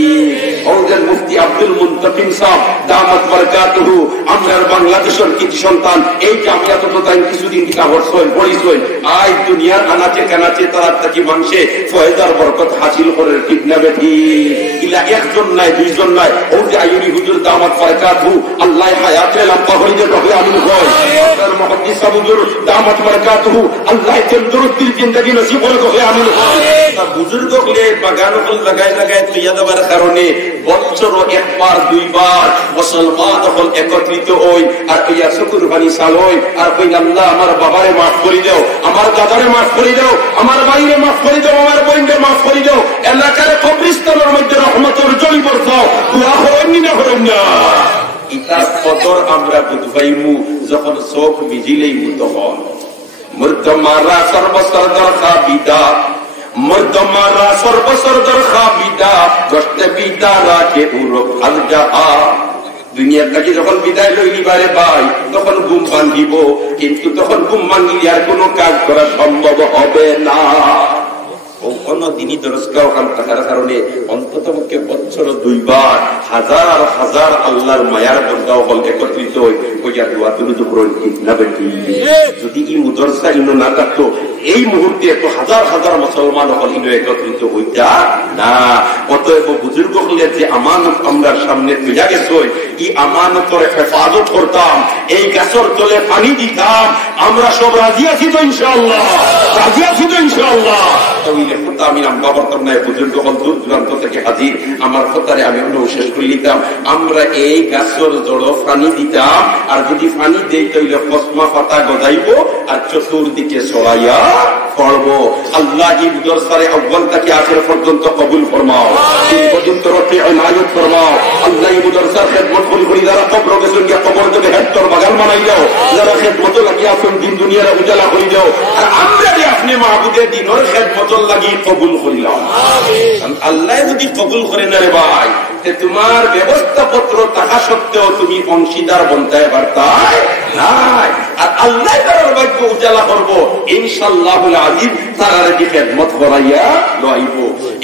ওদের মুফতি আব্দুল মুনতাকিম সাহেব দামাত বারাকাতুহু আমরার বাংলাদেশের কৃতি সন্তান এই জামিয়াত তো তাই কিছুদিন কাবর সই পড়ি সই আজ দুনিয়ার আনাচে কানাচে তারা তাকি মানুষে ফয়দার বরকত হাসিল করে, ঠিক না বেটি? ইলা একজন নাই, দুইজন নাই। ও যে আইয়ুরি হুজুর দামাত বারাকাতুহু আল্লাহ হায়াতে লম্বা হইতে তবে আমিন হয়। আপনার মুহাদ্দিস হুজুর দামাত বারাকাতুহু আল্লাহ তন্দুরুস্তির জিন্দেগি নসিব করে তবে আমিন হয়। তা বুজুর্গ হলে বাগান হল লাগায় লাগায় তুইয়া দেওয়ার কারণে বছর একবার দুইবার মুসলমান হল একত্রিত হই আর ইয়া শুকর বানি সাল হই আর কই আল্লাহ আমার বাবারে মাফ করে দাও, আমার দাদারে মাফ করে দাও, আমার ভাইরে মাফ করে দাও, আমার বোনরে মাফ করে দাও। এলাকার কবরস্থানের মধ্যে রহমতের জল বর্ষাও, দোয়া হয়নি না হলেন না। ইতার কদর আমরা বুঝবাইমু যখন চোখ ভিজিলেই তখন। মুর্দমারা সর্বসরদার খাবিদা, মুর্দমারা সর্বসরদার খাবিদা, গস্তে বিদা রাখে পুরো খাল যাহা। দুনিয়ার কাছে যখন বিদায় লইলি বারে ভাই তখন ঘুম ভাঙ্গিব, কিন্তু তখন ঘুম ভাঙ্গিলে আর কোনো কাজ করা সম্ভব হবে না। কোনদিনই দরজগাঁও খান থাকার কারণে অন্তত পক্ষে বছর দুইবার হাজার হাজার আল্লাহর মায়ার বন্দাও হল একত্রিত হইয়া দোয়া তুলে তো করেন, ঠিক না বেটি? যদি এই মুদরসা ইনো না থাকতো এই মুহূর্তে এত হাজার হাজার মুসলমান হল ইনো একত্রিত হইতা না। অতএব বুজুর্গ হলে যে আমানত আমরা সামনে তুলে গেছে এই আমানতের হেফাজত করতাম, এই গাছের তলে পানি দিতাম। আমরা সব রাজি আছি তো ইনশাআল্লাহ? রাজি আছি তো ইনশাআল্লাহ? আমি বাবার নাই বুজুর্গ দূর দূরান্ত থেকে হাজির, আমার কথারে আমি শেষ করে দিতাম। আমরা এই গাছের জড় পানি দিতাম, আর যদি পানি দেই তাইলে কসমা পাতা গজাইব আর চতুর্দিকে ছড়াইয়া পড়ব। আল্লাহ ইবদর সারে আউয়াল থেকে আখির পর্যন্ত কবুল ফরমাও, এই পর্যন্ত রফি ইনায়াত ফরমাও। আল্লাহ ইবদর সার খেদমত করি করি যারা কবর গেছেন গিয়া কবর যদি হেডতর বাগান বানাই দাও, যারা খেদমত লাগিয়ে আসুন দিন দুনিয়ার উজালা করে দাও। আর আমরা যে আপনি মাহবুদের দিনের খেদমত লাগি কবুল করিলাম। আল্লাহ যদি কবুল করে না রে ভাই, তোমার ব্যবস্থাপত্র থাকা সত্ত্বেও তুমি অংশীদার বনতে পারতাই নাই। আর আল্লাহ তার ভাগ্য উজালা করবো ইনশাআল্লাহুল আজিম, তার যে খেদমত করাইয়া লইব।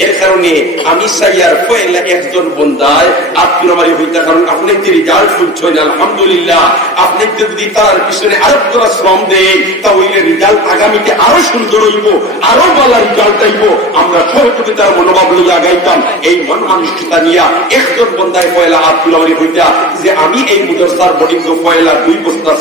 এর কারণে আমি সাইয়ার পয়লা একজন বন্দায় আপনার বাড়ি হইতা, কারণ আপনি যে রেজাল্ট শুনছেন আলহামদুলিল্লাহ, আপনি যদি তার পিছনে আরো তোরা শ্রম দেয় তাহলে রেজাল্ট আগামীতে আরো সুন্দর হইব, আরো ভালো রেজাল্ট আইব। আমরা সহযোগিতার মনোভাব লইয়া গাইতাম, এই মন মানসিকতা নিয়া একজন বন্দায় পয়লা আপনার বাড়ি হইতা যে আমি এই মুদরসার বডিং পয়লা 2 বস্তা